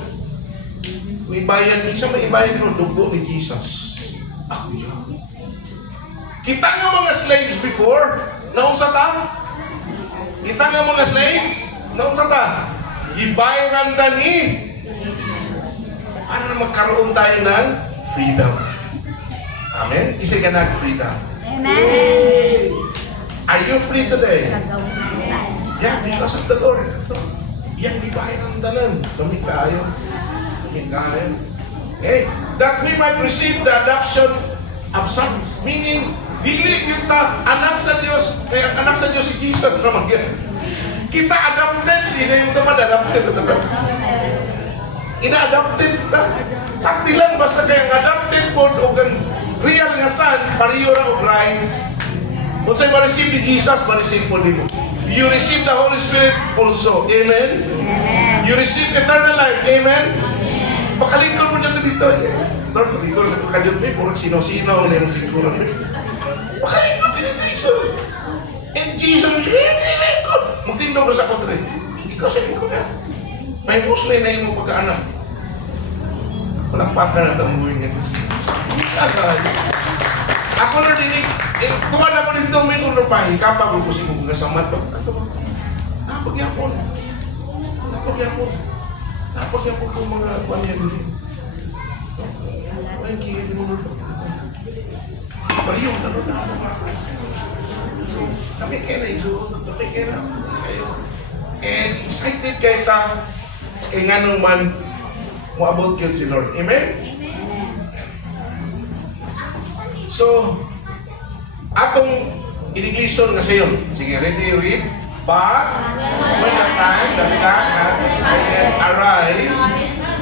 Kung ibayan, minsan may ibayan ng dugo ni Jesus. Ako yun. Kita nga mga slaves before, naunsa ta? Kita nga mga slaves, naunsa ta? Ibayan ta ni para na magkaroon tayo ng freedom. Amen? Isa ka nag-freedom. Amen. Are you free today? Tagaw na. Yeah, because of the Lord. Yan, di ba ang tanan? Kami kayo. Okay? That we might receive the adoption of sons. Meaning, dili kita anak sa Diyos, kaya ang anak sa Diyos si Jesus naman yan. Kita adopted, hindi yung tamad adopted. Ina-adopted kita. Sakti lang, basta kaya ang adopted po, o ang real nga son, pariyo ra og rights. Kung sa'yo ma-receive ni Jesus, ma-receive mo din mo. You receive the Holy Spirit also. Amen? You receive eternal life. Amen? Makalingkod mo dyan dito. Lord, makalingkod sa kakadiyot mo. Puro sino-sino na yung lingkuran mo. Makalingkod din dito. And Jesus, lingkod. Magtindog sa kontre. Ikaw sa lingkod na. May muslim na yung pagkaanak. Palakpakan na tamuhin niya. Ako na dinig, tuwan ako dito, may unapahin, kapag ko si mong nasamad pa. Napagyapon. Napagyapon kong mga panyan din. Ay, kaya din mo nito. Pariyo, talo na ako ba? Kami kaya na iso, kami kaya na kayo. And excited kayo ta, nga nung man, mo-about yun si Lord. Amen? So, atong in-Englisyon nga sayon. Sige, ready, read. But, when the time that God had decided arrived,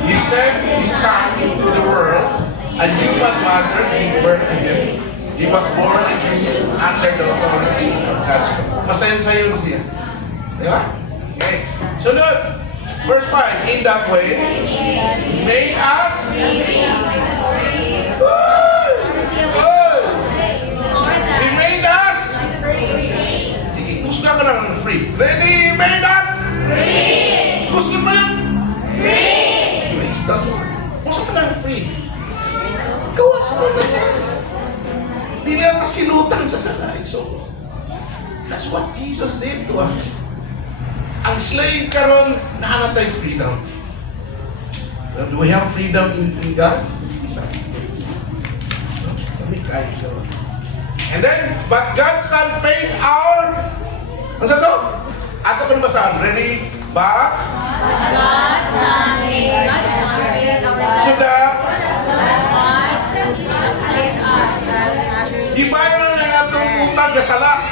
He sent His Son into the world, a human mother gave birth to Him. He was born a Jew under the authority of God's will. Masayon-sayon siya. Di ba? Okay. Sunod, verse 5. In that way, He made us He made us sige, gusto ka naman free. Ready? He made us free. Gusto mo yan? Free. Praise the Lord. Gusto ka naman free. Gawas mo na yan. Di na kasilutan sa kalay. So, that's what Jesus did to us. Ang slave karon nahanap tayo freedom. Do we have freedom in God? Sabi kayo sa and then, but God's Son paid our... Ano sa to? Ato pa nabasahan. Ready? But God's Son paid so di bayan na nga itong utang na sala.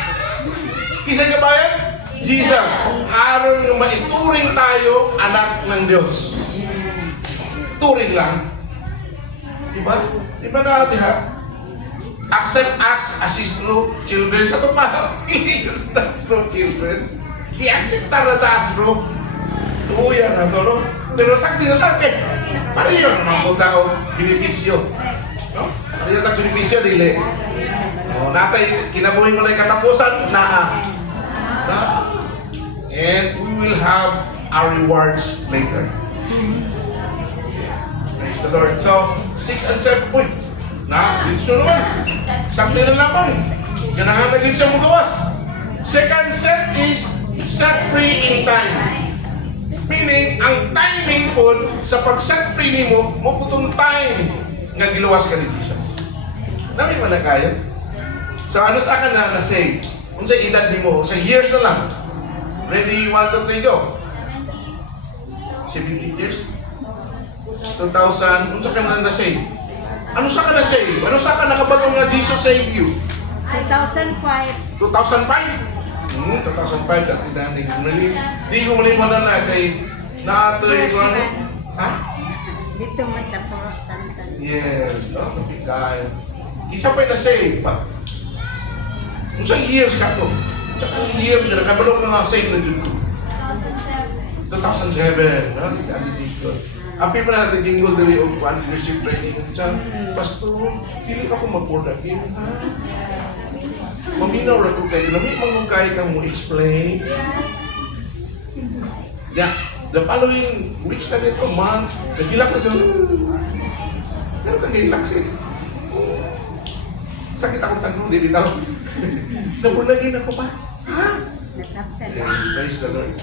Kisa niya bayan? Jesus. Aron nga maituring tayo anak ng Diyos. Turing lang. Diba? Diba na diha? Accept us as His true children. Sa ito pa, hindi yun true children. I-accept na as true. Umuya na ito, no? Pero sakti na lang, pariyo naman po tao, benepisyo. No? Pariyo na benepisyo, dili. O, natay, kinabuhin mo lang yung katapusan, and we will have our rewards later. Praise the Lord. So, 6 and 7 point. Na, dito naman. Sakti na naman. Ganahan na din siya magawas. Second set is set free in time. Meaning, ang timing po sa pag-set free ni mo, maputong time nga giluwas ka ni Jesus. Nami mo na kaya? So, ano sa akin na na-say? Kung sa edad ni mo, sa years na lang. Ready, 1, 2, 3, go. 17 years? 2000, unsa ka na na-save? Ano sa ka na-save? Ano sa ka nakabalong nga Jesus save you? 2005. 2005? 2005 dati dating. Di ko maliman na kay naatoy ko ano? Ha? Dito man sa Purok Santan. Yes, no, kapigay. Isa pa na-save pa. Kung sa years ka to, tsaka year ka, nakabalong na nga-save na dyan ko. 2007, no? Kalitig ko. Api pa natin jingle dali o one leadership training. Diyan, Pastor, dili ako mag-board again, ha? Maminaw na ko kayo. Lamig mangugay kang mo explain. Yeah, the following weeks na dito, months, nagilak na siya. Pero kagilak sis. Sakit akong tagno, di bitaw. Nabunagin ako pa. Ha? Nasaktan. Praise the Lord.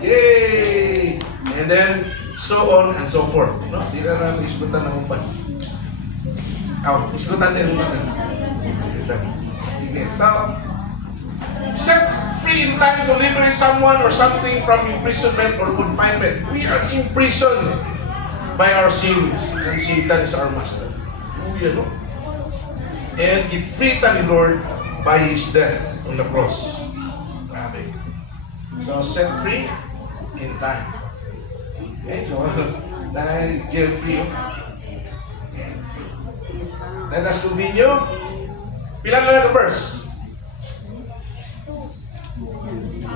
Yay! And then, so on and so forth. No? Di na namin isgutan ng upan. Isgutan din upan. Sige. So, set free in time to liberate someone or something from imprisonment or confinement. We are imprisoned by our sins. And Satan is our master. You know? And give free time in Lord by His death on the cross. Grabe. So, set free in time. Okay, so, dahil jail free. Let us continue. Pila na lang ang verse?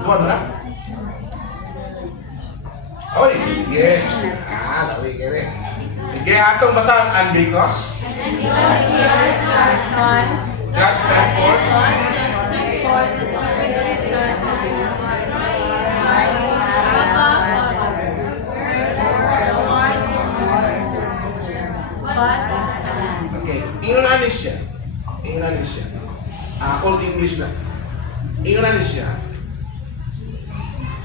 Dua na lang? Oy, sige. Lawi kere. Sige, atong basahan. And because God sent forth okay, Inglanis siya. Old English na. Inglanis siya.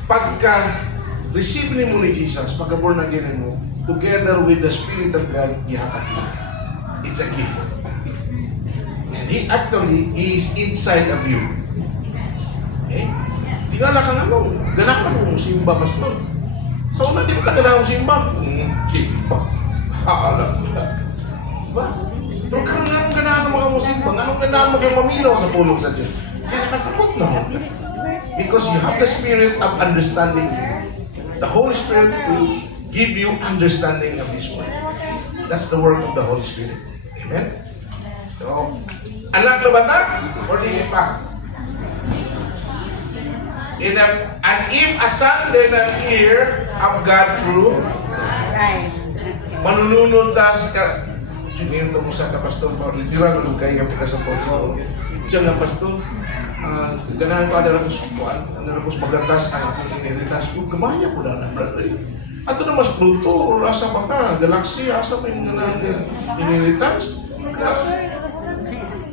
Pagka receive ni mo ni Jesus, pagka born again mo, together with the Spirit of God, gihatag mo. It's a gift. And He actually is inside of you. Okay? Tingala ka nga mo. Ganap ka mo simba, pastor. So, una, di mo ka ganap mo simba? Simba. Alam mo na. Diba? Pero karoon nga mong ganahan ng mga musimba. Anong ganahan mo kang maminaw sa pulong sa Diyos? Kaya nakasapot na mo. Because you have the spirit of understanding. The Holy Spirit will give you understanding of His Word. That's the work of the Holy Spirit. Amen? So, anak na bata? Or hindi pa? And if a son, then an heir of God through Christ. manununod tas ka. Sige, ito mo sa kapastor pa. Literal, nung kaya pa sa poso. Siya nga pastor, ganahan ko na rin sukuan, na rin magandas ang aking inilitas. Gamaya po na naman. Ato na mas Pluto, asa pa ka, galaxy, asa pa yung ganahan inilitas.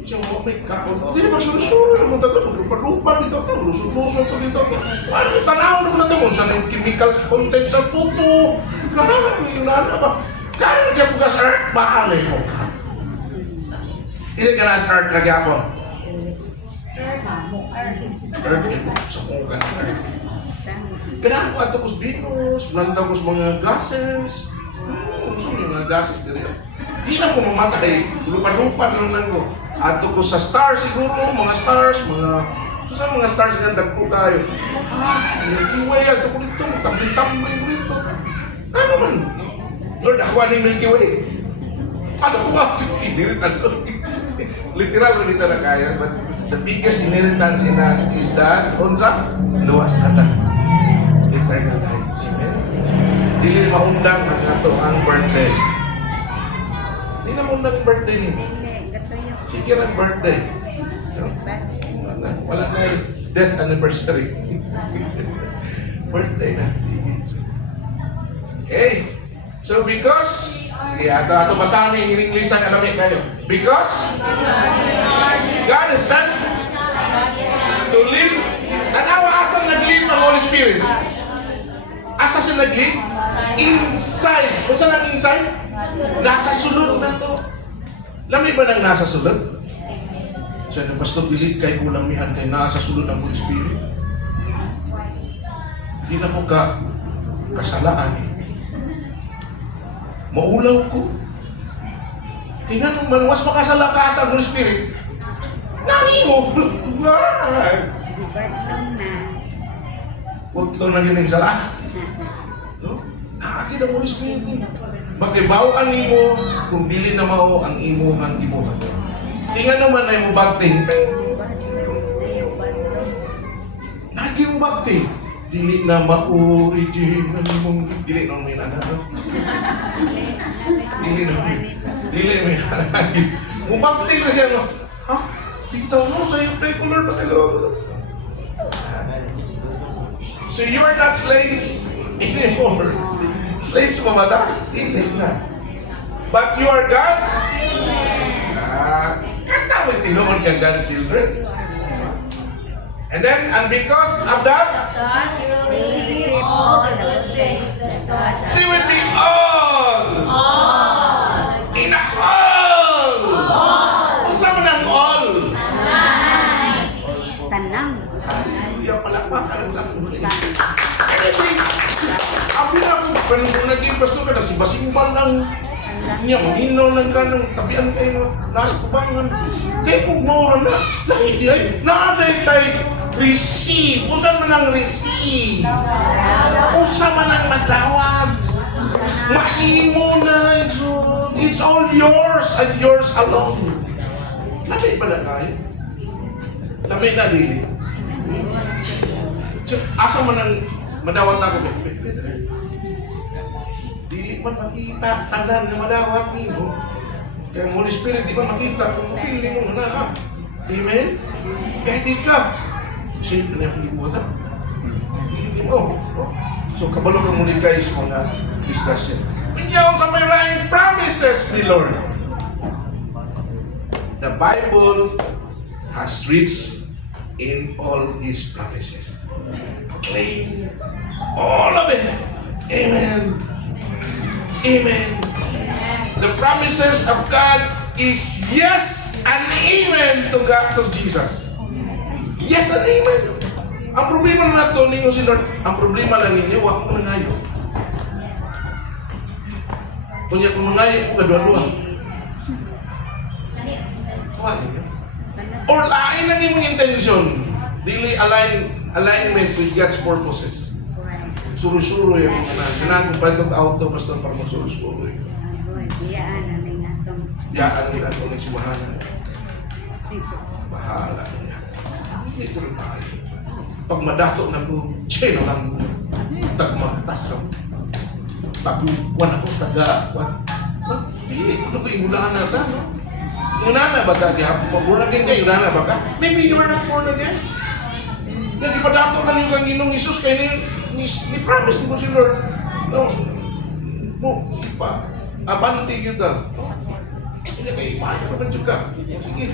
Siya mo, may kapon. Hindi naman sunod-sunod kung tato, maglupan dito ito, lusot-lusot ito dito. Ano, tanaw naman na ito kung saan yung chemical content sa puto. Ganahan ko yung nana ba? Kaya nagyan ko ka sa earth, maalay mo ka. Hindi ka na sa earth nagyan ko. Earth, sa mga earth. Ganahan ko ato ko sa Venus, lantaw ko sa mga gases. Gusto mo yung mga gases dito. Di na ko mamatay, lupa-lupa lang lang ko. Ato ko sa stars siguro, mga stars, mga stars nga dagpo kayo. Milky Way, ato ko dito, tambay-tambay ko dito. Ano man? Lord, ako ano yung Milky Way? Ano ko ako? Inheritance. Literal ko dito na kaya, but the biggest inheritance in us is that, unsa? Luwas na ta. Eternal life. Amen? Dili maundang ang ato ang birthday. Di na maundang birthday ni. Sige ang birthday. No? Wala na death anniversary. Birthday na. Sige. Okay. So because, ato basahan niyo in English ang alamit kayo. Because God is sent to live. Tanawa asang nag-live ang Holy Spirit. Asa siya nag-live? Inside. Kung saan ang inside? Nasa sulod na to. Lamig ba nang nasa sulod? Siya na pastor bilit kay kulang mihan kay nasa sulod ang Holy Spirit. Hindi na ko ka kasalaan. maulaw ko. Kaya nga nung manuwas pa ka sa lakas ang Holy Spirit, nani mo. Divert lang na. Huwag ito na gining sala. No? Nakakit ang Holy Spirit. Magibawaan mo kung dili na mao ang imuhang imuhan. Tingnan naman na mo bagting. Nagi mo bagting. Dili na ma-original mong dili na may nanalo. Dili may nanalo. Mubagting na siya, no? Ha? Bitaw mo sa'yo, play color pa sa'yo. So you're not slaves anymore. Slaves mo mata? Hindi na. But you are God's? Kanta mo tinuon ka God's children. And then, and because of that, God, you will receive all the good things that God has. she will be all. In a all. Unsa man ang all? Tanang. Hallelujah, palakpakan ang lakon. Anyway, ako na ako, kung naging pasto ka na, simbang lang niya, hinaw lang ka ng tabian kayo, nasa kubangan. Kaya kung mauran na, lahi di ay, naaday tayo, receive. Usa man ang receive. Usa man ang matawad. Maimo na. It's all yours and yours alone. Labi ba na kayo? Labi na dili. Asa man ang madawat na ako. Dili man makita. Tanan na madawat nimo. Kaya ang Holy Spirit di ba makita kung feeling mo na ka. Amen? Kaya di ka. Siyempre na yung ibutan. So, kabalo ka muli kayo sa mga discussion. Pinyaon sa may lying promises ni Lord. The Bible has reached in all His promises. Claim all of it. Amen. Amen. The promises of God is yes and amen to God, to Jesus. Yes and amen. Ang problema na nato ninyo si Lord, ang problema lang ninyo, huwag mo nangayo. Kunya kung nangayo ko kadua-dua. Huwag ninyo. Or lain ang imong intention. Dili alignment with God's purposes. Suro-suro yung mga na. Ganaan kung pwede auto, basta para mo suro-suro eh. Diyaan na may natong Diyaan ang ginagawa ng siwahanan. siso. Bahala niya. Ito rin tayo. Pag madato na ko, chino lang mo. Tagmatas lang. Pag-kuwan ako, taga-kuwan. Hindi, ano ko iunahan na ta, no? Iunahan na ba ta? Pag-born again ka, iunahan na ba ka? Maybe you are not born again. Hindi pa dato lang yung kang Ginong Isus kaya ni promise mo si Lord. No, ipa. Abanti kita. Hindi kayo ipayo naman juga. Sige.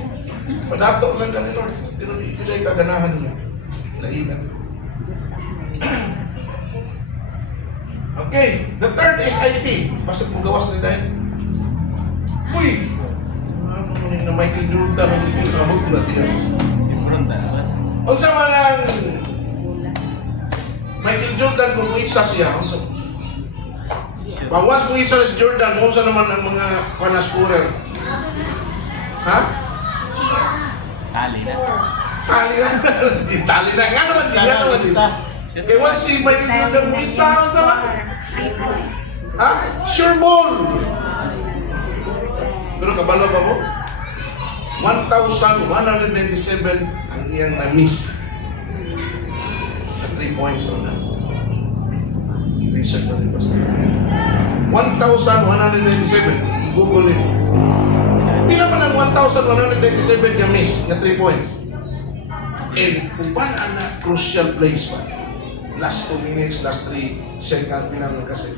Padato lang ka ni Lord. Pero ito na yung kaganahan niyo. Lahinan. Okay. The third is IT. Pasok mo gawas ni dahil. Uy! Ano mo na Michael Jordan ang hindi sabot na diyan. Kung sa manang Michael Jordan kung isa siya. Bawas mo isa si Jordan. Kung sa naman ang mga panaskurer. Ha? Tali na. Tali na. Tali na. Nga naman, di nga naman. Kaya once si Michael Jordan, pizza ako sa mga. Ha? Sure ball. Pero kabalo ba mo? 1,197 ang iyang na-miss. Sa 3 points na. I-research na rin basta. 1,197. I-google nyo. Pila man ang 1,197 na miss na 3 points. And uban ang crucial place ba? Last 2 minutes, last 3 seconds, pinanong kasi.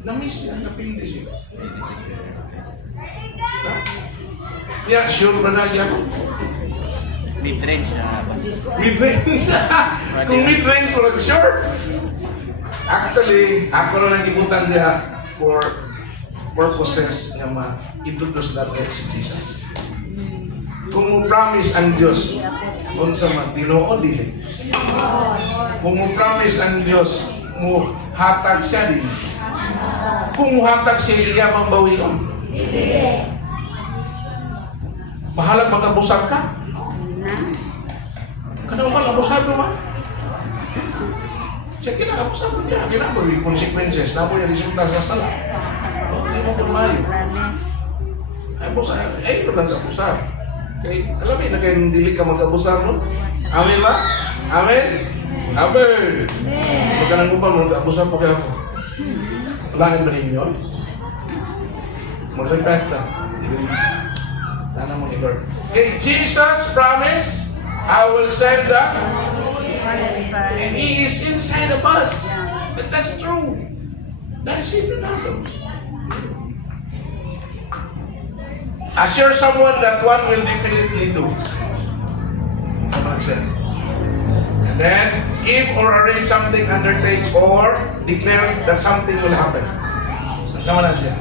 Na-miss niya, napindi siya. Yeah, sure ba na yan? Mid-range siya. Mid-range. Kung mid-range, sure. Actually, ako na nag-ibutan niya for purposes na ma-introduce natin si Jesus. Kung mo promise ang Diyos, kung sa matinoon din. Kung mo promise ang Diyos, mo hatag siya din. Kung muhatag siya, iya mambawion. Bahalag mag-abusad ka. Na. Kanang man, abusado man. Siya kinakabusado niya. Kinakabusado yung consequences na mo yung resulta sa sala. Hindi mo kumayo. Promise. Ay, ito lang abusar. Okay, alam mo, na kayo dili ka mag-abusar mo? Amen ba? Amen? Amen! Huwag ka nang upang mag-abusar po kaya ako. Walahin ba ninyo? Mag-repent na. Tana mo ni Lord. Okay, Jesus promised, I will send the and He is inside of us. But that's true. That is in the nato. Assure someone that one will definitely do. Someone said. And then, give or arrange something, undertake, or declare that something will happen. And someone else said.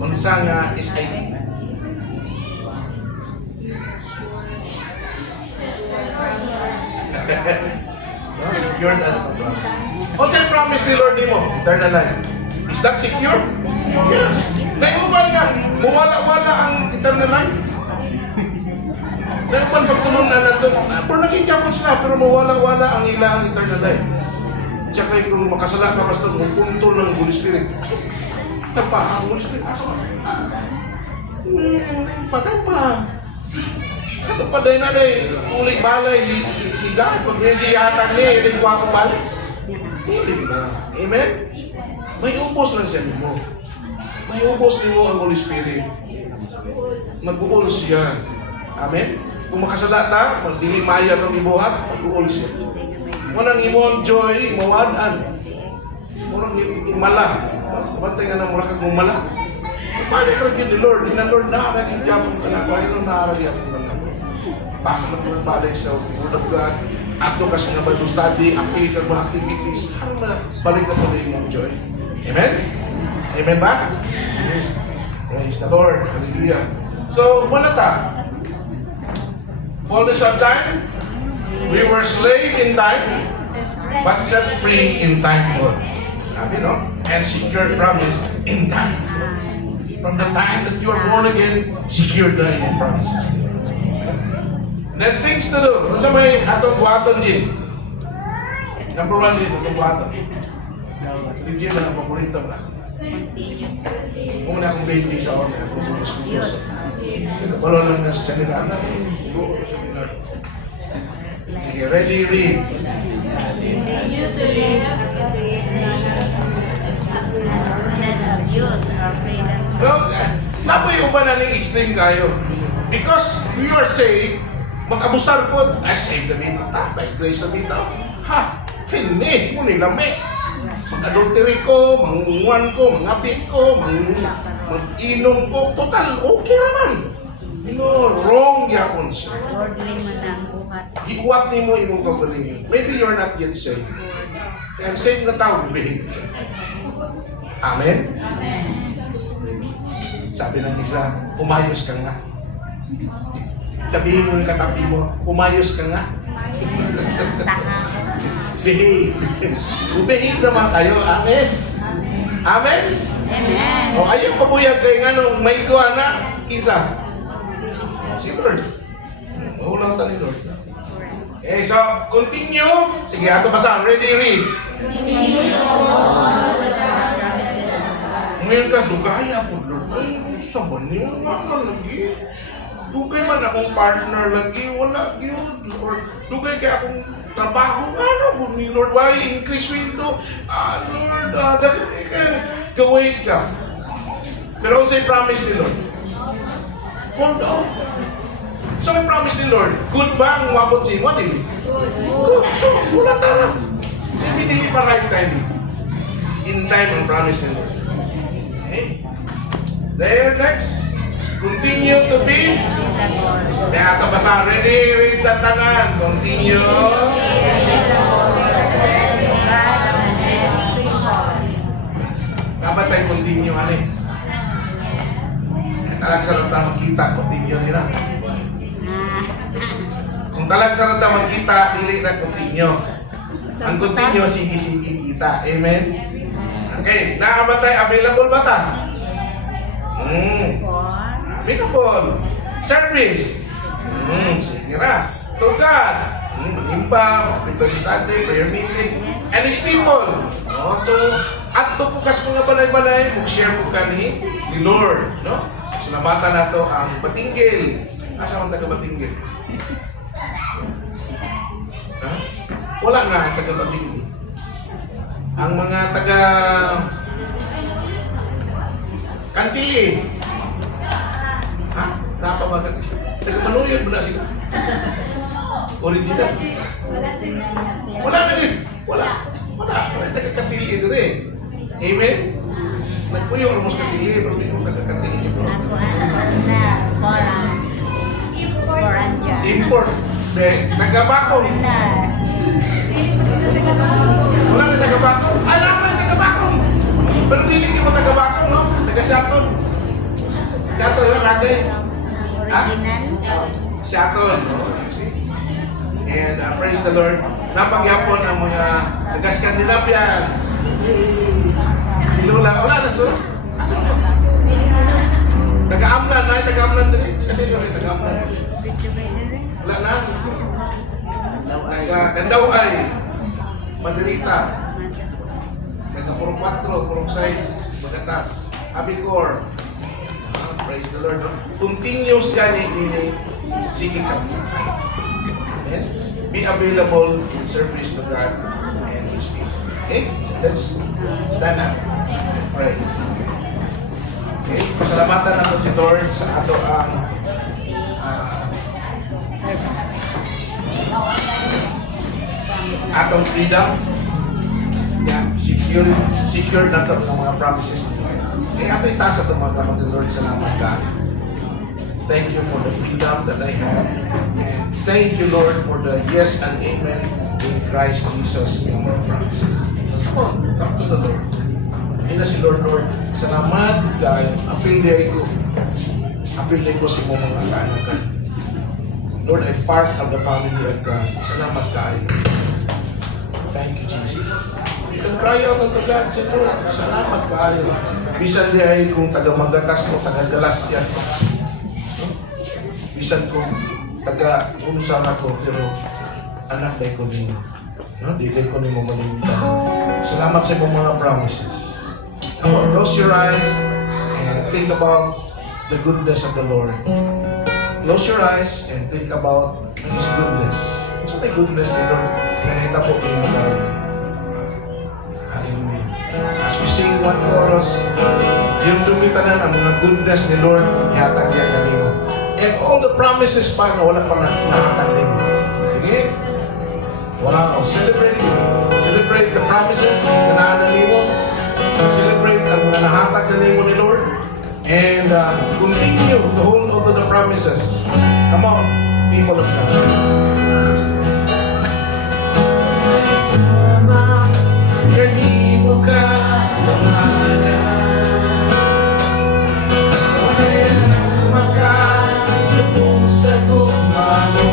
Unsang SID. No, secured and promise. O sa promise ni Lord mo, eternal life. Is that secure? Yes. Naiuban nga, mawala-wala ang eternal life. Naiuban pagtulong na natin, pero nakikapon sila, pero mawala-wala ang ilang eternal life. Tsaka kung makasala ka basta ng punto ng Holy Spirit, tapa ang Holy Spirit. Patay pa. Ito pa din na rin, ulit balay si God. Pag rin siya yatag niya, hindi ko ako balik. Hindi ba? Amen? May ubos lang siya mo. May ubos mo ang Holy Spirit. Mag-uol siya. Amen? Kung makasala ta, magdili maya ng ibuhat, mag-uol siya. Walang imong joy, mawadaan. Murang imala. Kapantay nga na murang kag mumala. Paano ka yun ni Lord? Ina Lord, naarag yung yapon ka na. Paano naarag yapon ka na? Basa na mga balay sa Word of God. Ato kasi nga Bible study, activity, mga activities. Ano na balik na po na yung joy? Amen? Amen ba? Praise the Lord. Hallelujah. So, wala ta. Fullness of time. We were slave in time, but set free in time, Lord. You know? And secure promise in time. From the time that you are born again, secure the promises. Then things to do. Ano sa may atong buhaton, Jin? Number one, Jin, atong buhaton. Jin na ang paborito na. Kung na akong baby sa order, akong bukas kudos. Wala lang na sa kanila. Anak, sige, ready, read. Continue to live Diyos, our freedom. Well, napoy uban na ng extreme kayo. Because we are saved, mag-abusar ko, ay save na bitaw ta, by grace na bitaw. Ha, kini mo nilami. Mag-adultery ko, mangunguan ko, mangapit ko, mag-inom ko, total, okay naman. You know, wrong yapon siya. Lordly man ang buhat. Giuwat ni mo imong kagalingan. Maybe you're not yet saved. Kaya ang saved na tao, behave. Amen? Sabi ng isa, umayos ka nga. Sabihin mo yung katabi mo, umayos ka nga. Behave. Behave naman kayo. Amen? Amen? Amen. O ayaw pabuyag kayo nga nung may ikuha na, isa. Si Lord. Mahulang ta ni Lord. Okay, so, continue. Sige, ato basahan. Ready, read. Ngayon ka, dugaya po, Lord. Ay, saban niya nga lagi. Dugay man akong partner lagi. Wala yun. Or dugay kaya akong trabaho. Ano po ni Lord? Why increase window? Lord, gawin ka. Pero sa'y promise ni Lord. Hold on. So, ang promise ni Lord, good ba ang umabot sa inyo? Dili? Good. So, wala tara. Maybe dili pa right time. In time ang promise ni Lord. Okay? Then, next. Continue to be. Kaya ito basa. Ready? Read the tanan. Continue. Dapat tayo continue, ano Talag sa loob na magkita. Continue nila. Talag sa rata magkita, dili na continue. Ang continue, sige-sige kita. Amen? Okay, nakabatay, available ba ta? Available. Service. Sige na. To God. Manimba, prepare Sunday, prayer meeting, and His people. No? So, at to po kas mga balay-balay, mag-share po kani ni Lord. No? Sinabatan na to ang Batinggil. Asa ang taga-Batinggil? Ha? Wala na ang taga-Batinggil. Ang mga taga Kantili. Ha? Napabagat. Taga-Manuyod mo na sila. Original. Wala na rin. Wala. Wala taga-Kantili ito rin. Amen? Nagpuyo ang mas Kantili. Mas may taga-Kantili ito. Import. Taga-Bakong. Wala na taga-Bakong. Ay, wala na taga-Bakong. Pero hindi mo taga-Bakong, no? Taga-Shaton. Shaton lang natin. Ha? Shaton. No? And praise the Lord. Napagyapon ang mga taga-Scandinavia. Si Lola. Wala na, Lola. Asan ko? Taga-Amlan. Ay, taga-Amlan din. Siya din yung taga-Amlan. Wala na. Taga-Kandaw ay Maderita. Nasa Purong 4, Purong 6, Bagatas, Abicor. Praise the Lord. Continuous gani ini sige kami. Amen. Be available in service to God and His people. Okay? So let's stand up and pray. Okay? Pasalamatan natin si Lord sa ato ang atong freedom. Yeah, secure na ito ng mga promises ni Lord. Kaya ato itaas at mga ni Lord, salamat ka. Thank you for the freedom that I have. And thank you, Lord, for the yes and amen in Christ Jesus ng mga promises. Come on, talk to the Lord. Hindi na si Lord, salamat dahil apilday ko. Apilday ko sa mga kaanak. Lord, I'm part of the family of God. Salamat kayo. Thank you, Jesus. You can cry out unto God, say, Lord, salamat kayo. Bisan di ay kung taga-Magatas mo, taga-Galas yan. Bisan kung taga-Unsan ako, pero anak na ko ninyo. No? Di ko ninyo malimutan. Salamat sa mga promises. Now, close your eyes and think about the goodness of the Lord. Close your eyes and think about His goodness. Sa may goodness ni Lord, nakita po kayo mga hallelujah. As we sing one chorus, yung dumitanan ang mga goodness ni Lord, ihatag yan kanino. And all the promises pa na wala pa nahatag ninyo. Sige? Wow, celebrate the promises na naanan mo. Celebrate ang mga nahatag na nimo ni Lord. And continue to hold on to the promises. Come on, people of God. Sama, hindi mo ka pangalan. Wala nang makatulong sa kumano.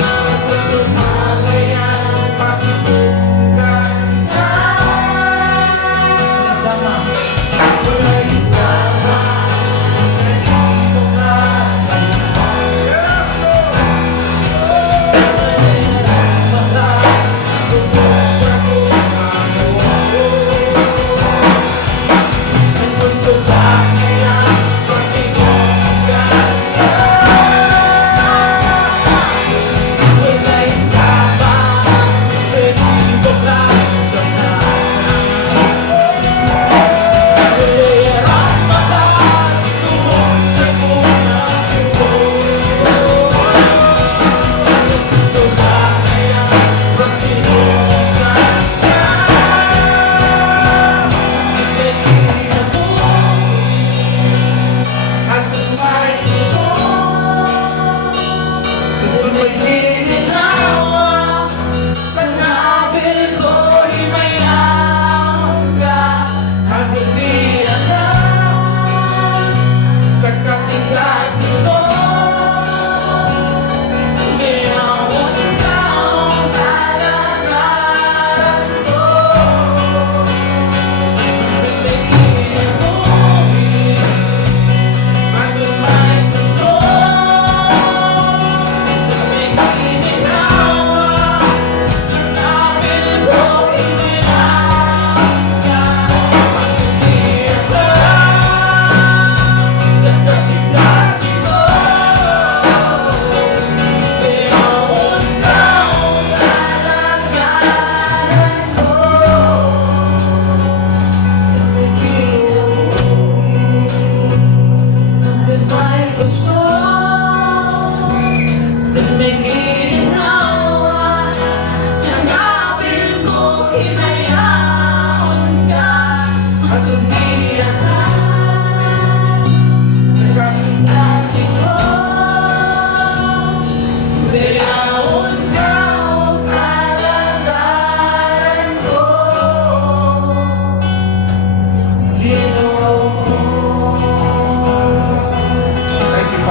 Ako sumalayan, pasipukan ka. Sama, wala isama, hindi mo ka pangalan. Yes, Lord! Wala nang makatulong sa kumano.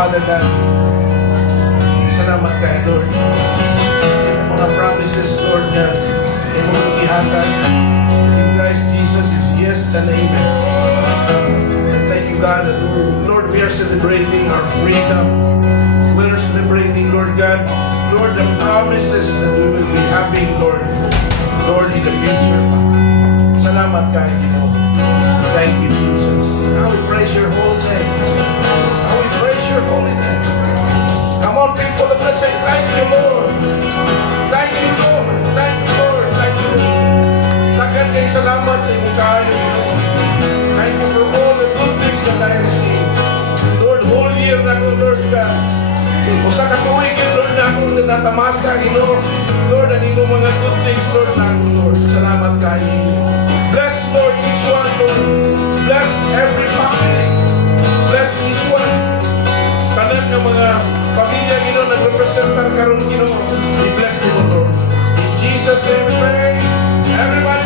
Father God. Salamat kayo, Lord. Sa iyong mga promises, Lord, na iyong mga ihatag in Christ Jesus is yes and amen. Thank you, God. And Lord, we are celebrating our freedom. We are celebrating, Lord God, Lord, the promises that we will be having, Lord, in the future. Salamat kayo, Lord. Thank you, Jesus. How we praise your holy name. How we praise your holy name. Come on, people, let's say thank you, Lord. Thank you, Lord. Thank you, Lord. Thank you, Lord. Tagan kayo salamat sa inyong kayo. Thank you for all the good things that I receive. Lord, whole year na ko, Lord God. Usa ka tuwig, Lord, na akong natamasa, Lord, ang inyong mga good things, Lord, na ako, Lord. Salamat kayo. Bless, Lord, each one, Lord. Bless every family. Bless each one. Tanan ng mga pamilya, nag-represent ang karoon, I bless them, Lord. In Jesus' name we pray. Everybody